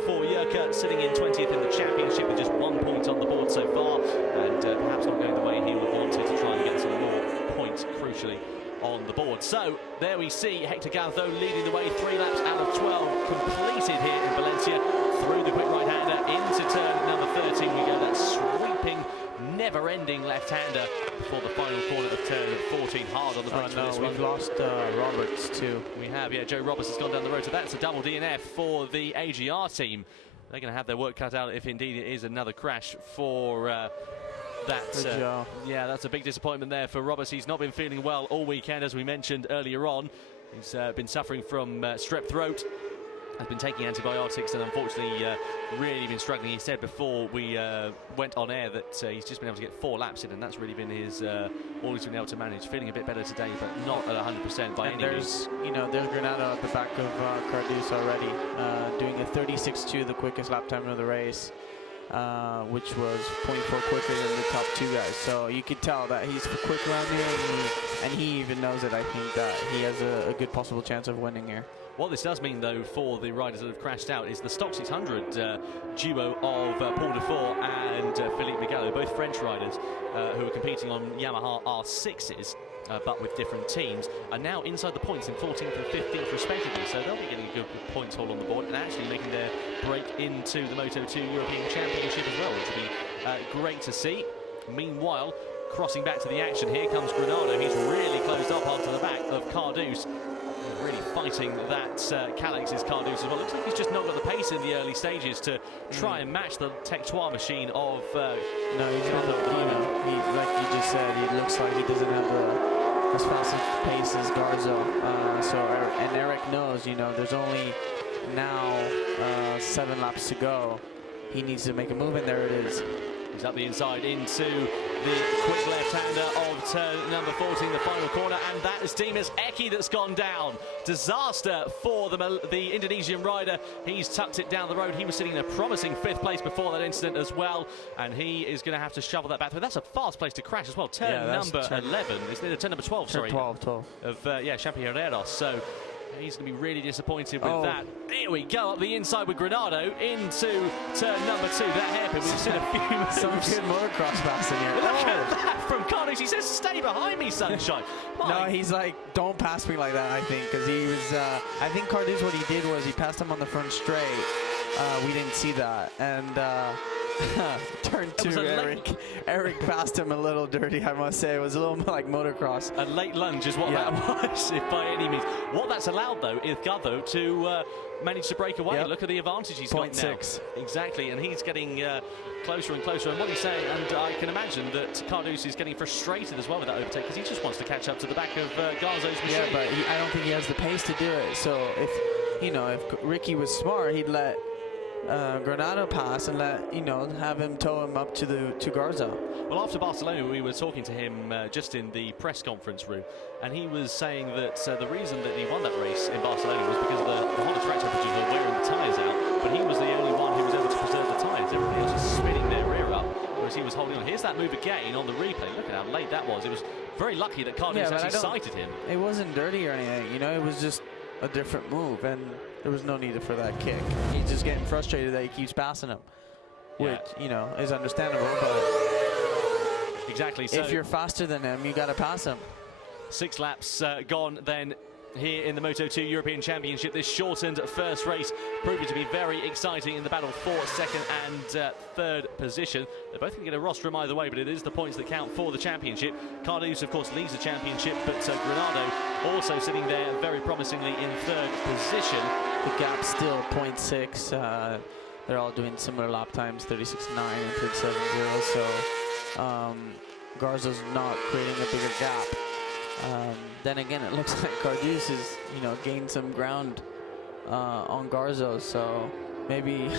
for Jurka, sitting in 20th in the championship with just 1 point on the board so far, and perhaps not going the way he would want to try and get some more points, crucially, on the board. So there we see Hector Gartho leading the way, 3 laps out of 12 completed here in Valencia, through the quick right-hander into turn number 13 we go. That sweeping, never-ending left-hander before the final corner of turn 14. Hard on the brakes for this one. We've lost Roberts too. We have, yeah. Joe Roberts has gone down the road, so that's a double DNF for the AGR team. They're going to have their work cut out if indeed it is another crash for yeah, that's a big disappointment there for Roberts. He's not been feeling well all weekend, as we mentioned earlier on. He's been suffering from strep throat, has been taking antibiotics, and unfortunately really been struggling. He said before we went on air that he's just been able to get 4 laps in, and that's really been his all he's been able to manage. Feeling a bit better today, but not at 100% by any means. There's Granado at the back of Cardus already, doing a 36.2, the quickest lap time of the race. Which was 0.4 quicker than the top 2 guys. So you could tell that he's quick around here, and he even knows it. I think that he has a good possible chance of winning here. What this does mean, though, for the riders that have crashed out is the Stock 600 duo of Paul Dufour and Philippe Migallo, both French riders who are competing on Yamaha R6s, but with different teams, are now inside the points in 14th and 15th respectively, so they'll be getting a good points haul on the board and actually making their break into the Moto2 European Championship as well, which will be great to see. Meanwhile, crossing back to the action, here comes Granado. He's really closed up onto the back of Cardus, really fighting that Calex's Cardus as well. Looks like he's just not got the pace in the early stages to try and match the Tectoire machine of no, he's not, like you just said, he looks like he doesn't have as fast a pace as Garza. And Eric knows, there's only now 7 laps to go. He needs to make a move, and there it is. He's up the inside into the quick left-hander of turn number 14, the final corner, and that is Dimas Eki that's gone down. Disaster for the Indonesian rider. He's tucked it down the road. He was sitting in a promising 5th place before that incident as well, and he is going to have to shovel that back through. That's a fast place to crash as well. Turn number 11. It's turn number 12, sorry. 12. Of Champion Herreros. So He's going to be really disappointed with that. Here we go, up the inside with Granado into turn number 2. That hairpin, we've seen a few moves. Some good motocross pass in here. Look at that from Carlos. He says, stay behind me, sunshine. No, he's like, don't pass me like that, I think, because he was, I think Cardoso, what he did was he passed him on the front straight. We didn't see that. And turn 2, Eric passed him a little dirty, I must say. It was a little like motocross. A late lunge is what that was, if by any means. What that's allowed, though, is Ricardo to manage to break away. Look at the advantage he's got now. 0.6. Exactly, and he's getting closer and closer. And what he's saying, and I can imagine that Cardoso is getting frustrated as well with that overtake, because he just wants to catch up to the back of Garzo's machine. Yeah, but I don't think he has the pace to do it. So if, if Ricky was smart, he'd let Granado pass and have him tow him up to Garza. Well, after Barcelona, we were talking to him just in the press conference room, and he was saying that the reason that he won that race in Barcelona was because of the hotter track temperatures were wearing the tyres out, but he was the only one who was able to preserve the tyres. Everybody else was spinning their rear up, whereas he was holding on. Here's that move again on the replay. Look at how late that was. It was very lucky that Carlos actually sighted him. It wasn't dirty or anything, it was just a different move, and there was no need for that kick. He's just getting frustrated that he keeps passing him, which, is understandable, but exactly. So if you're faster than him, you got to pass him. 6 laps gone then here in the Moto2 European Championship. This shortened first race proving to be very exciting in the battle for second and third position. They're both going to get a rostrum either way, but it is the points that count for the championship. Cardoso, of course, leads the championship, but Granado also sitting there very promisingly in third position. The gap's still 0.6. They're all doing similar lap times, 36.9 and 37.0. So Garza's not creating a bigger gap. Then again, it looks like Cardoso has, gained some ground on Garza. So maybe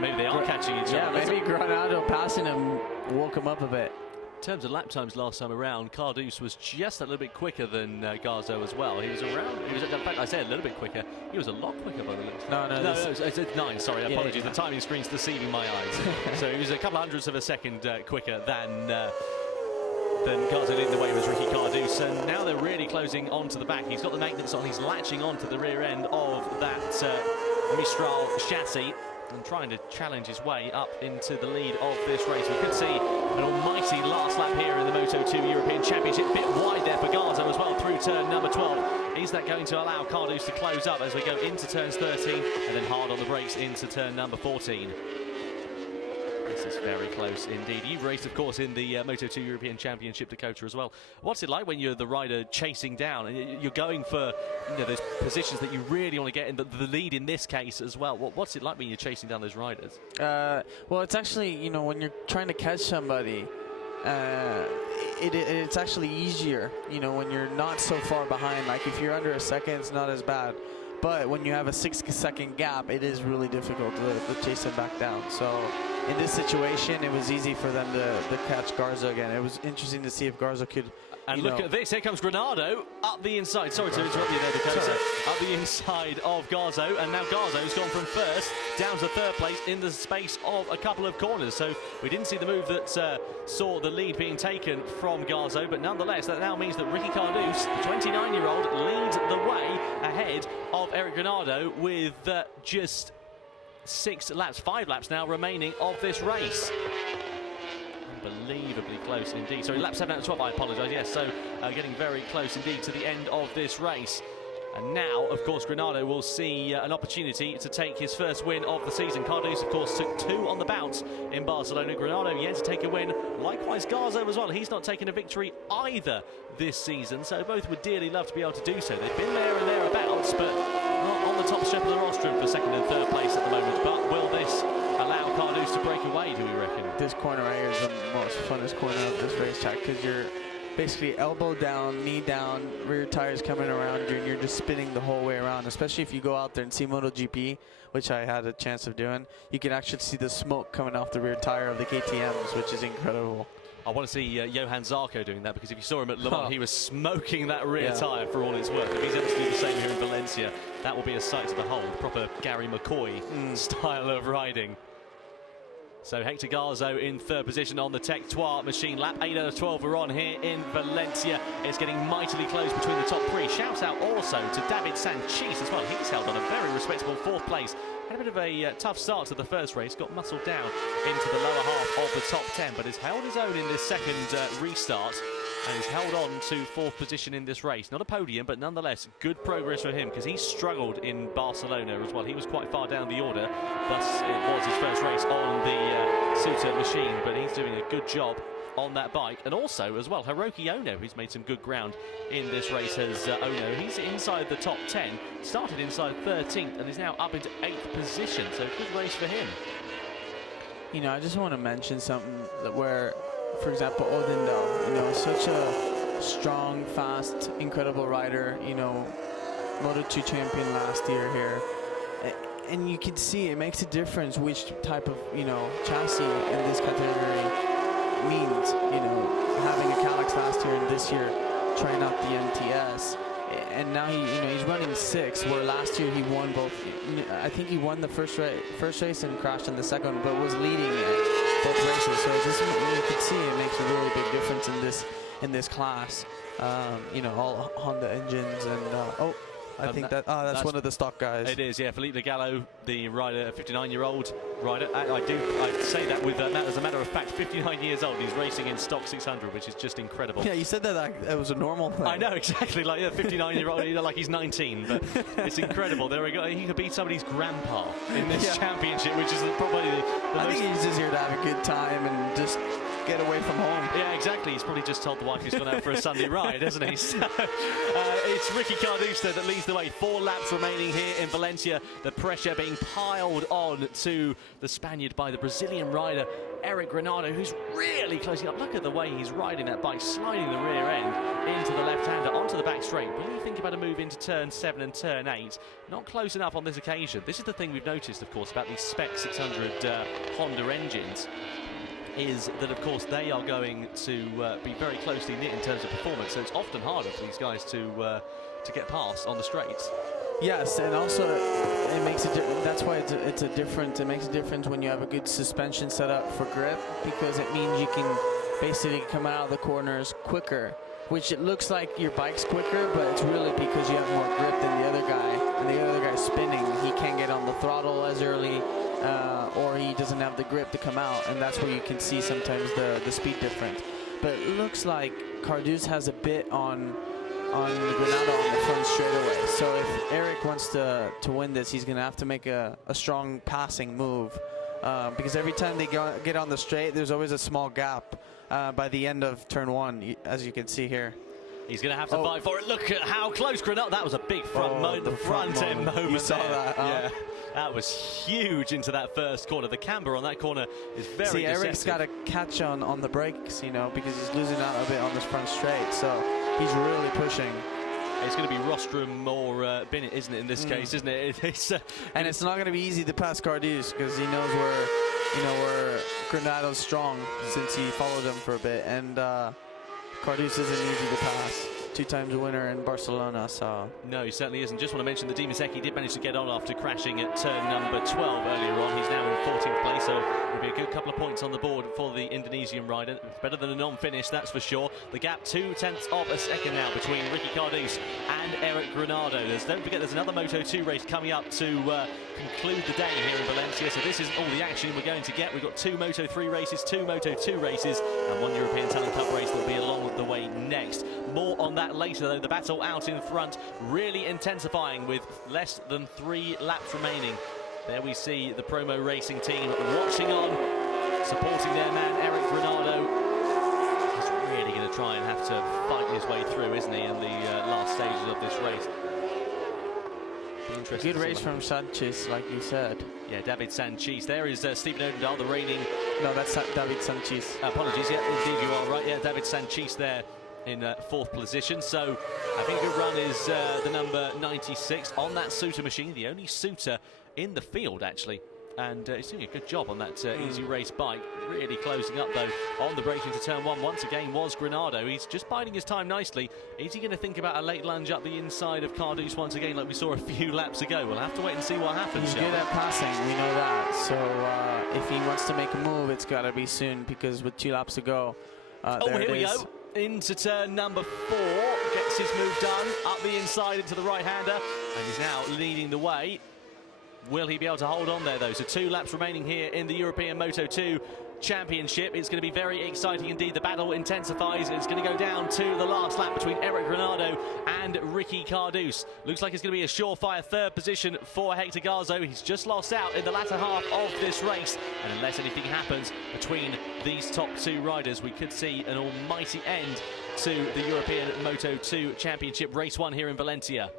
maybe they are catching each other. Yeah, maybe Granado passing him woke him up a bit. In terms of lap times last time around, Cardoso was just a little bit quicker than Garza as well. He was around, in fact, I say a little bit quicker. He was a lot quicker by the looks. No, it's 9, sorry, apologies. The timing screen's deceiving my eyes. So he was a couple hundredths of a second quicker than Garza leading the way was Ricky Cardoso. And now they're really closing onto the back. He's got the magnets on, he's latching onto the rear end of that Mistral chassis and trying to challenge his way up into the lead of this race. We could see an almighty last lap here in the Moto2 European Championship. Bit wide there for Garza as well through turn number 12. Is that going to allow Cardoso to close up as we go into turns 13 and then hard on the brakes into turn number 14? This is very close indeed. You've raced, of course, in the Moto2 European Championship, Dakota, as well. What's it like when you're the rider chasing down and you're going for those positions that you really want to get in, the lead in this case as well? What's it like when you're chasing down those riders? Well, it's actually, when you're trying to catch somebody, it's actually easier, when you're not so far behind. Like if you're under a second, it's not as bad. But when you have a 6-second gap, it is really difficult to chase them back down. So in this situation, it was easy for them to catch Garza again. It was interesting to see if Garza could. And look at this, here comes Granado up the inside. Sorry to interrupt you there, Dakota. Up the inside of Garzo, and now Garzo's gone from first down to third place in the space of a couple of corners. So we didn't see the move that saw the lead being taken from Garzo, but nonetheless, that now means that Ricky Cardoso, the 29-year-old, leads the way ahead of Eric Granado with just 5 laps now remaining of this race. Unbelievably close indeed. Sorry, lap 7 out of 12, I apologise. Yes, so getting very close indeed to the end of this race. And now, of course, Granado will see an opportunity to take his first win of the season. Cardoso, of course, took 2 on the bounce in Barcelona. Granado yet to take a win. Likewise, Garzo as well. He's not taken a victory either this season, so both would dearly love to be able to do so. They've been there and thereabouts, but not on the top step of the rostrum for second and third place at the moment. But will this allow Cardoso to break away, do we reckon? This corner right here is the most funnest corner of this racetrack, because you're basically elbow down, knee down, rear tires coming around you, and you're just spinning the whole way around. Especially if you go out there and see MotoGP, which I had a chance of doing, you can actually see the smoke coming off the rear tire of the KTMs, which is incredible. I want to see Johan Zarco doing that, because if you saw him at Le Mans, he was smoking that rear tyre for all it's worth. If he's able to do the same here in Valencia, that will be a sight to behold. Proper Gary McCoy style of riding. So Hector Garzo in third position on the Tech 3 machine. Lap 8 out of 12 we're on here in Valencia. It's getting mightily close between the top three. Shouts out also to David Sanchez as well. He's held on a very respectable fourth place. Had a bit of a tough start to the first race, got muscled down into the lower half of the top 10, but has held his own in this second restart and has held on to fourth position in this race. Not a podium, but nonetheless good progress for him, because he struggled in Barcelona as well. He was quite far down the order, thus it was his first race on the Suter machine, but he's doing a good job on that bike. And also as well, Hiroki Ono, who's made some good ground in this race, has Ono. He's inside the top 10, started inside 13th and is now up into 8th position, so good race for him. You know, I just want to mention something that where, for example, Odendal, you know, such a strong, fast, incredible rider, you know, Moto2 champion last year here. And you can see it makes a difference which type of, you know, chassis in this category means, you know, having a Calyx last year and this year trying out the MTS. And now he, you know, he's running 6, where last year he won both. I think he won the first race and crashed in the second one, but was leading both races. So just, you can see it makes a really big difference in this class. You know, all Honda engines and I think that's one of the stock guys. It is, yeah. Philippe Legallo, the rider, a 59-year-old rider. I say that with as a matter of fact, 59 years old. He's racing in stock 600, which is just incredible. Yeah, you said that it was a normal thing. I know, exactly. Like a 59-year-old, you know, like he's 19, but it's incredible. There we go. He could beat somebody's grandpa in this championship, which is probably the I think he's just here to have a good time and just get away from home. Yeah, exactly. He's probably just told the wife he's gone out for a Sunday ride, hasn't he? So, it's Ricardo that leads the way. 4 laps remaining here in Valencia. The pressure being piled on to the Spaniard by the Brazilian rider, Eric Granado, who's really closing up. Look at the way he's riding that bike, sliding the rear end into the left-hander, onto the back straight. Really think about a move into turn 7 and turn 8. Not close enough on this occasion. This is the thing we've noticed, of course, about these Spec 600 Honda engines, is that, of course, they are going to be very closely knit in terms of performance, so it's often harder for these guys to get past on the straights. Yes, and also it makes a difference. That's why it's a difference. It makes a difference when you have a good suspension set up for grip, because it means you can basically come out of the corners quicker, which it looks like your bike's quicker, but it's really because you have more grip than the other guy, and the other guy's spinning. He can't get on the throttle as early, or he doesn't have the grip to come out, and that's where you can see sometimes the speed difference. But it looks like Carduce has a bit on Granado on the front straightaway. So if Eric wants to win this, he's going to have to make a strong passing move, because every time they get on the straight, there's always a small gap by the end of turn 1, as you can see here. He's going to have to fight for it. Look at how close Granado. That was a big front end moment. You saw that? Yeah. That was huge into that first corner. The camber on that corner is very See, deceptive. Eric's got to catch on the brakes, you know, because he's losing out a bit on this front straight. So he's really pushing. It's going to be Rostrum or Bennett, isn't it, in this case, isn't it? And it's not going to be easy to pass Carduce, because he knows where Granado's strong, since he followed him for a bit. And Carduce isn't easy to pass. 2 times winner in Barcelona, so... No, he certainly isn't. Just want to mention that Dimaseki did manage to get on after crashing at turn number 12 earlier on. He's now in 14th place, so it'll be a good couple of points on the board for the Indonesian rider. Better than a non-finish, that's for sure. The gap 2/10 of a second now between Ricky Carduce and Eric Granado. Don't forget, there's another Moto2 race coming up to conclude the day here in Valencia, so this isn't all the action we're going to get. We've got 2 Moto3 races, 2 Moto2 races, and 1 European Talent Cup race that will be along the way next. More on that later, though. The battle out in front really intensifying with less than 3 laps remaining. There we see the Promo Racing team watching on, supporting their man Eric Granado. He's really going to try and have to fight his way through, isn't he, in the last stages of this race. Good race from Sanchez, like you said. Yeah, David Sanchez. There is Stephen Odendal, the reigning... No, that's David Sanchez. Apologies, yeah, indeed you are right. Yeah, David Sanchez there in 4th position. So I think good run is the number 96 on that Suter machine, the only Suter in the field, actually, and he's doing a good job on that easy race bike. Really closing up though on the break into turn one. Once again was Granado. He's just biding his time nicely. Is he going to think about a late lunge up the inside of Cardouse once again, like we saw a few laps ago? We'll have to wait and see what happens. He's good at passing, we know that. So if he wants to make a move, it's got to be soon, because with 2 laps to go. Here we go. Into turn number 4. Gets his move done. Up the inside into the right-hander. And he's now leading the way. Will he be able to hold on there, though? So 2 laps remaining here in the European Moto2 Championship. It's going to be very exciting indeed. The battle intensifies. It's going to go down to the last lap between Eric Granado and Ricky Cardouse. Looks like it's going to be a surefire 3rd position for Hector Garzo. He's just lost out in the latter half of this race. And unless anything happens between these top 2 riders, we could see an almighty end to the European Moto2 Championship Race 1 here in Valencia.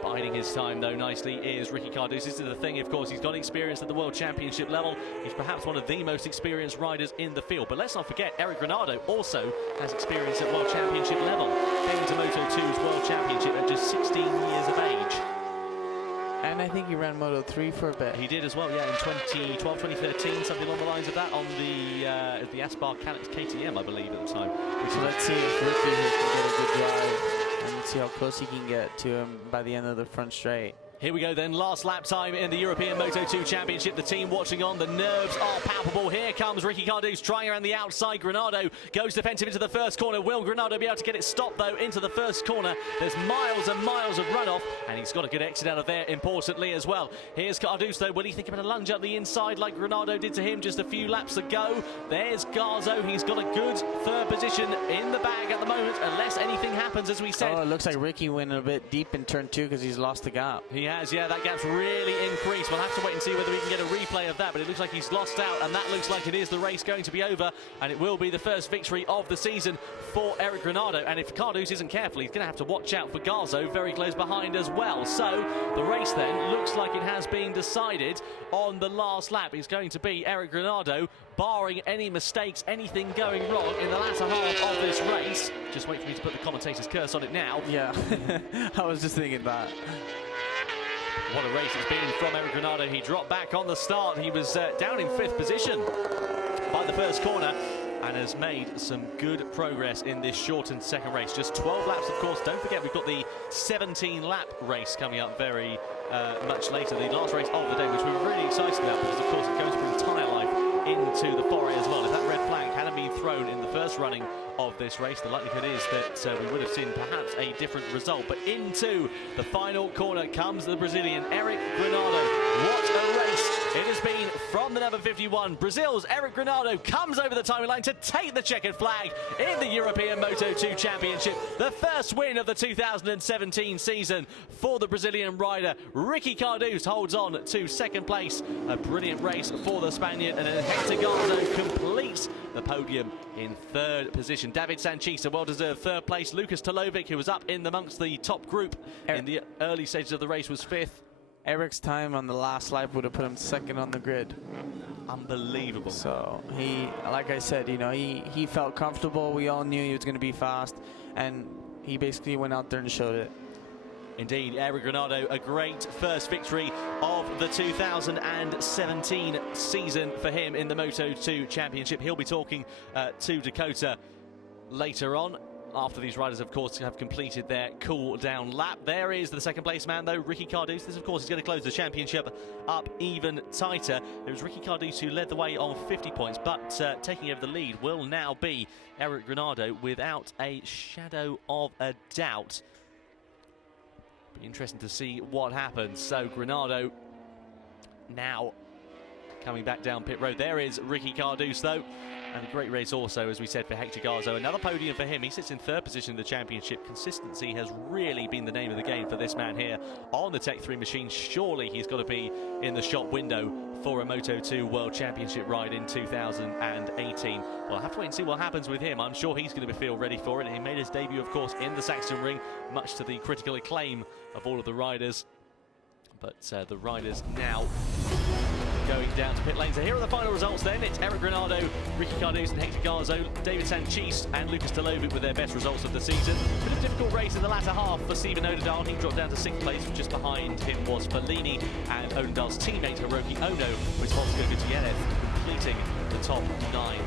Biding his time, though, nicely is Ricky Cardouse. This is the thing, of course, he's got experience at the World Championship level. He's perhaps one of the most experienced riders in the field. But let's not forget, Eric Granado also has experience at World Championship level. Came to Moto2's World Championship at just 16 years of age. And I think he ran Moto3 for a bit. He did as well, yeah, in 2012, 2013, something along the lines of that, on the Aspar Calyx KTM, I believe, at the time. So let's see if Ricky here can get a good drive and see how close he can get to him by the end of the front straight. Here we go then, last lap time in the European Moto2 Championship. The team watching on, the nerves are palpable. Here comes Ricky Cardouse trying around the outside. Granado goes defensive into the first corner. Will Granado be able to get it stopped though into the first corner? There's miles and miles of runoff, and he's got a good exit out of there, importantly as well. Here's Cardouse though. Will he think about a lunge up the inside like Granado did to him just a few laps ago? There's Garzo. He's got a good 3rd position in the bag at the moment, unless anything happens, as we said. Oh, it looks like Ricky went a bit deep in turn 2 because he's lost the gap. He has, yeah, that gap's really increased. We'll have to wait and see whether we can get a replay of that, but it looks like he's lost out, and that looks like it is the race going to be over, and it will be the first victory of the season for Eric Granado. And if Cardouse isn't careful, he's going to have to watch out for Garzo very close behind as well. So the race then looks like it has been decided on the last lap. It's going to be Eric Granado, barring any mistakes, anything going wrong in the latter half of this race. Just wait for me to put the commentator's curse on it now. Yeah, I was just thinking that. What a race it's been from Eric Granado. He dropped back on the start. He was down in 5th position by the first corner and has made some good progress in this shortened second race. Just 12 laps, of course. Don't forget, we've got the 17-lap race coming up very much later. The last race of the day, which we're really excited about, because, of course, it goes to bring tyre life into the foray as well. If that red flag hadn't been thrown in the first running of this race, the likelihood is that we would have seen perhaps a different result. But into the final corner comes the Brazilian Eric Granado. What a race it has been from the number 51. Brazil's Eric Granado comes over the timing line to take the checkered flag in the European Moto2 Championship. The first win of the 2017 season for the Brazilian rider. Ricky Cardouse holds on to 2nd place. A brilliant race for the Spaniard, and then Hector Garzo completes the podium in 3rd position. David Sanchez, a well-deserved 3rd place. Lucas Tolovic, who was up in amongst the top group in the early stages of the race, was 5th. Eric's time on the last lap would have put him 2nd on the grid. Unbelievable. So he, like I said, you know, he felt comfortable. We all knew he was going to be fast, and he basically went out there and showed it. Indeed, Eric Granado, a great first victory of the 2017 season for him in the Moto2 Championship. He'll be talking to Dakota later on, after these riders, of course, have completed their cool-down lap. There is the 2nd place man, though, Ricky Cardouse. This, of course, is going to close the championship up even tighter. It was Ricky Cardouse who led the way on 50 points, but taking over the lead will now be Eric Granado without a shadow of a doubt. Be interesting to see what happens. So Granado now coming back down pit road. There is Ricky Cardouse, though. And a great race also, as we said, for Hector Garzo. Another podium for him. He sits in 3rd position in the championship. Consistency has really been the name of the game for this man here on the Tech 3 machine. Surely he's got to be in the shop window for a Moto2 World Championship ride in 2018. Well, I'll have to wait and see what happens with him. I'm sure he's going to feel ready for it. And he made his debut, of course, in the Saxon Ring, much to the critical acclaim of all of the riders. But the riders now going down to pit lane. So here are the final results then. It's Eric Granado, Ricardo and Hector Garzo, David Sanchis and Lucas Tolovic with their best results of the season. Bit of a difficult race in the latter half for Steven Odendal. He dropped down to 6th place. Just behind him was Fellini, and Odendal's teammate Hiroki Ono with Volsco Gutierrez completing the top 9.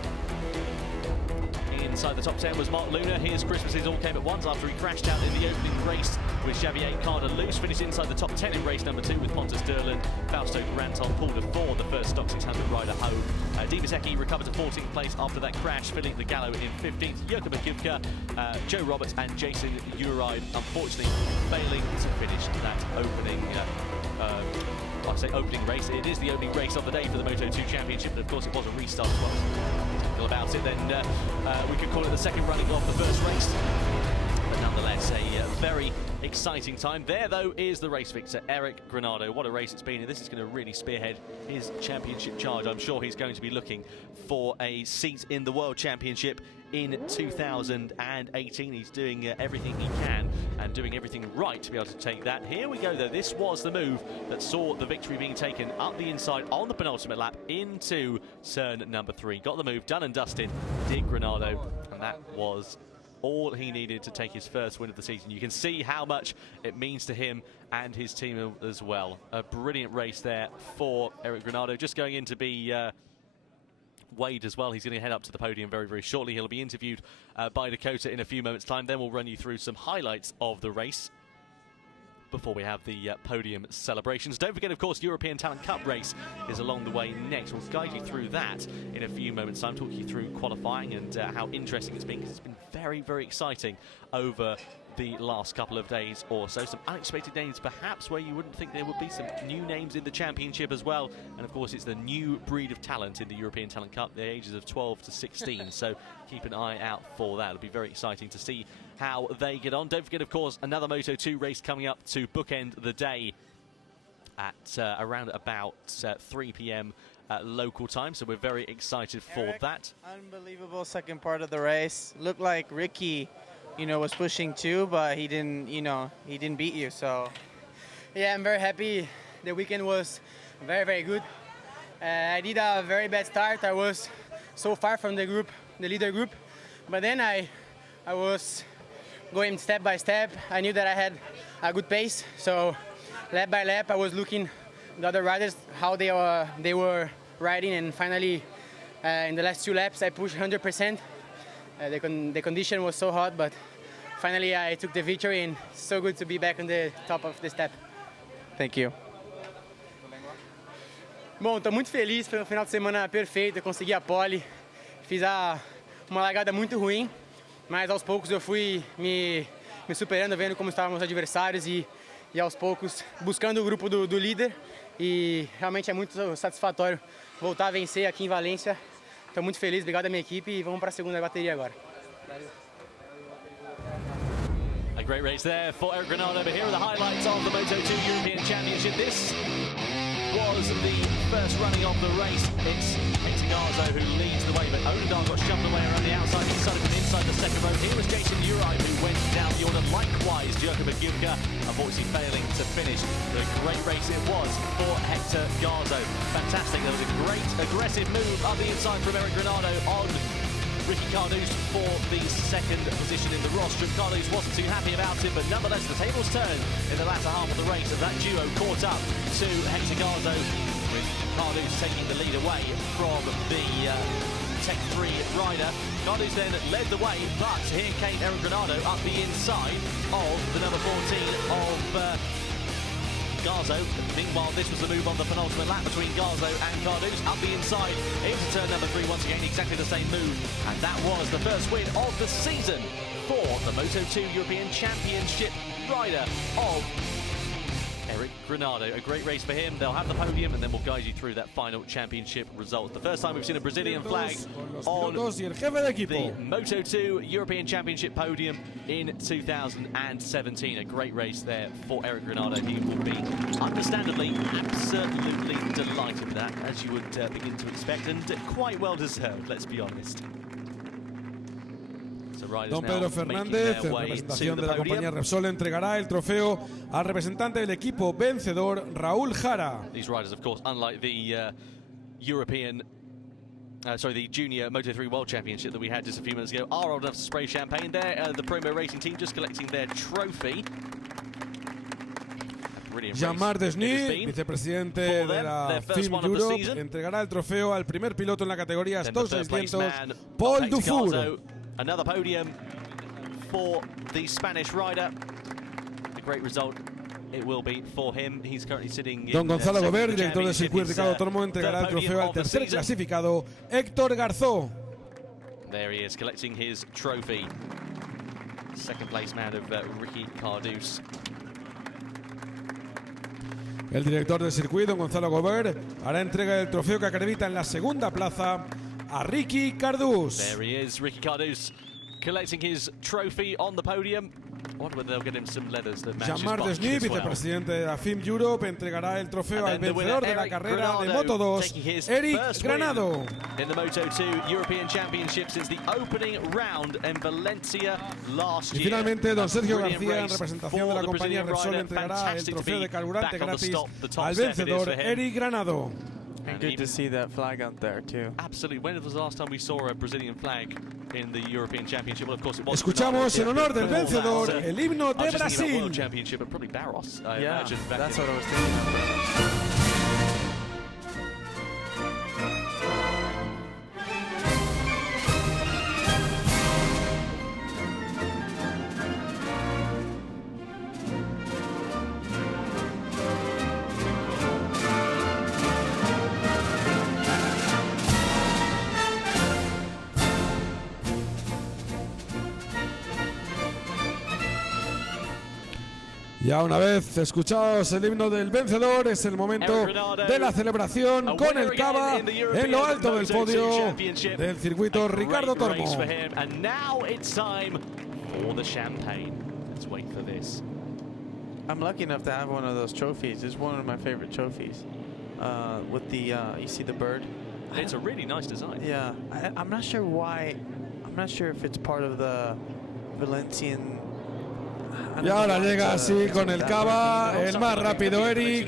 Inside the top 10 was Mark Luna. His Christmases all came at once after he crashed out in the opening race with Xavier Cardelus. Finished inside the top 10 in race number 2 with Pontus Derlin, Fausto Granton, Paul de Ford, the first stock 600 rider home. Dimas Ecki recovered to 14th place after that crash, filling the Gallo in 15th. Jurka Makivka, Joe Roberts and Jason Uride unfortunately failing to finish that opening I say opening race. It is the opening race of the day for the Moto2 Championship, but of course it was a restart as well. About it, then we could call it the second running of the first race. But nonetheless, a very exciting time. There, though, is the race victor, Eric Granado. What a race it's been, and this is going to really spearhead his championship charge. I'm sure he's going to be looking for a seat in the World Championship in 2018. He's doing everything he can and doing everything right to be able to take that. Here we go, though. This was the move that saw the victory being taken up the inside on the penultimate lap into turn number 3. Got the move done and dusted, did Granado, and that was all he needed to take his first win of the season. You can see how much it means to him and his team as well. A brilliant race there for Eric Granado. Just going in to be Wade as well. He's going to head up to the podium very, very shortly. He'll be interviewed by Dakota in a few moments' time. Then we'll run you through some highlights of the race before we have the podium celebrations. Don't forget, of course, European Talent Cup race is along the way next. We'll guide you through that in a few moments' time, talk you through qualifying and how interesting it's been, because it's been very, very exciting over the last couple of days or so. Some unexpected names, perhaps, where you wouldn't think there would be. Some new names in the championship as well. And of course, it's the new breed of talent in the European Talent Cup, the ages of 12 to 16. So keep an eye out for that. It'll be very exciting to see how they get on. Don't forget, of course, another Moto2 race coming up to bookend the day at around about 3 p.m. Local time. So we're very excited for that. Unbelievable second part of the race. Looked like Ricky, was pushing too, but he didn't, he didn't beat you. So, yeah, I'm very happy. The weekend was very, very good. I did a very bad start. I was so far from the group, the leader group. But then I was going step by step. I knew that I had a good pace. So, lap by lap, I was looking the other riders, how they were riding. And finally, in the last 2 laps, I pushed 100%. The condition was so hot, but finally I took the victory, and it's so good to be back on the top of the step. Thank you. Bom, estou muito feliz, foi um final de semana perfeito, eu consegui a pole, fiz uma largada muito ruim, mas aos poucos eu fui me superando, vendo como estavam os adversários e aos poucos buscando o grupo do líder, e realmente é muito satisfatório voltar a vencer aqui em Valência. Estou muito feliz, obrigado à minha equipe, e vamos para a segunda bateria agora. A great race there for Eric Granado, but here are the highlights of the Moto2 European Championship. This was the first running of the race. It's Hector Garzo who leads the way, but Odendal got shoved away around the outside. He Sullivan inside the second row. Here was Jason Uride who went down the order. Likewise, Jurka Makivka, unfortunately failing to finish. But a great race it was for Hector Garzo. Fantastic. There was a great aggressive move up the inside from Eric Granado on Ricardo for the second position in the roster. Ricardo wasn't too happy about it, but nonetheless the tables turned in the latter half of the race as that duo caught up to Hector Garzo, with Ricardo taking the lead away from the Tech 3 rider. Ricardo then led the way, but here came Eric Granado up the inside of the number 14 of Garzo. Meanwhile, this was the move on the penultimate lap between Garzo and Cardus. Up the inside into turn number 3 once again, exactly the same move. And that was the first win of the season for the Moto2 European Championship rider of Eric Granado. A great race for him. They'll have the podium, and then we'll guide you through that final championship result. The first time we've seen a Brazilian flag on the Moto2 European Championship podium in 2017. A great race there for Eric Granado. He will be, understandably, absolutely delighted with that, as you would begin to expect, and quite well deserved, let's be honest. Don Pedro Fernández, en representación de la compañía Repsol, entregará el trofeo al representante del equipo vencedor, Raúl Jara. These riders, of course, unlike the the Junior Moto2 World Championship that we had just a few minutes ago, are old enough to spray champagne. They're the Promo Racing team just collecting their trophy. Jean-Marc Desny, vicepresidente de la FIM Europe, entregará el trofeo al primer piloto en la categoría Stock 600, Paul Dufour. Another podium for the Spanish rider. A great result it will be for him. He's currently sitting in Don Gonzalo Gobert, director del circuito Ricardo Tormo, entregará el trofeo al tercer clasificado, Héctor Garzó. There he is, collecting his trophy. Second place man of Ricardo. El director del circuito, Gonzalo Gobert, hará entrega del trofeo que acredita en la segunda plaza a Ricky Cardús. There he is, Ricky Cardús, collecting his trophy on the podium. I wonder whether they'll get him some leathers that match his Jean-Marc bike Desny, as well. vicepresidente de la FIM Europe, entregará el trofeo al vencedor de la carrera de Moto2, Eric Granado. In the Moto2 European Championship since the opening round in Valencia last year. Y finalmente, don Sergio García, en representación de la compañía Repsol, entregará el trofeo de carburante gratis al vencedor, Eric Granado. And good to see that flag out there too. Absolutely. When was the last time we saw a Brazilian flag in the European Championship? Well, of course it was. Escuchamos en honor del vencedor el himno de Brasil. World Championship, but probably Barros. Yeah, that's what I was thinking. Ya una vez escuchados el himno del vencedor, es el momento de la celebración con el cava en lo alto del podio del circuito Ricardo Tormo. I'm lucky enough to have one of those trophies. It's one of my favorite trophies. With the, you see the bird? It's a really nice design. Yeah, I'm not sure why. I'm not sure if it's part of the Valencian. Y ahora llega así con el cava, el más rápido Eric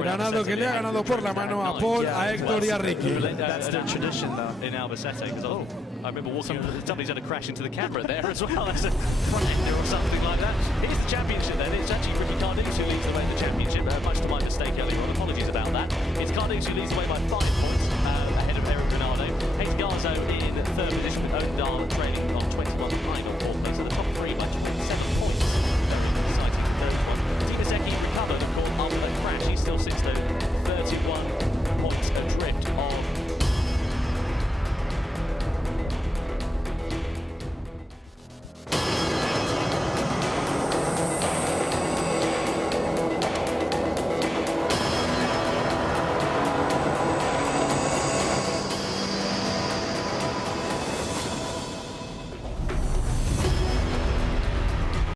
Granado, que le ha ganado por la mano a Paul, a Héctor y a Ricky. That's their tradition though. In Albacete, because I remember walking, somebody's had a crash into the camera there as well. There's a fracture or something like that. Here's the championship then. It's actually Ricky Cardús who leads the way in the championship, much to my mistake earlier on. Apologies about that. It's Cardús who leads the way by 5 points ahead of Eric Granado. Hayes Garzo in third position with Ondal trailing on 21 final.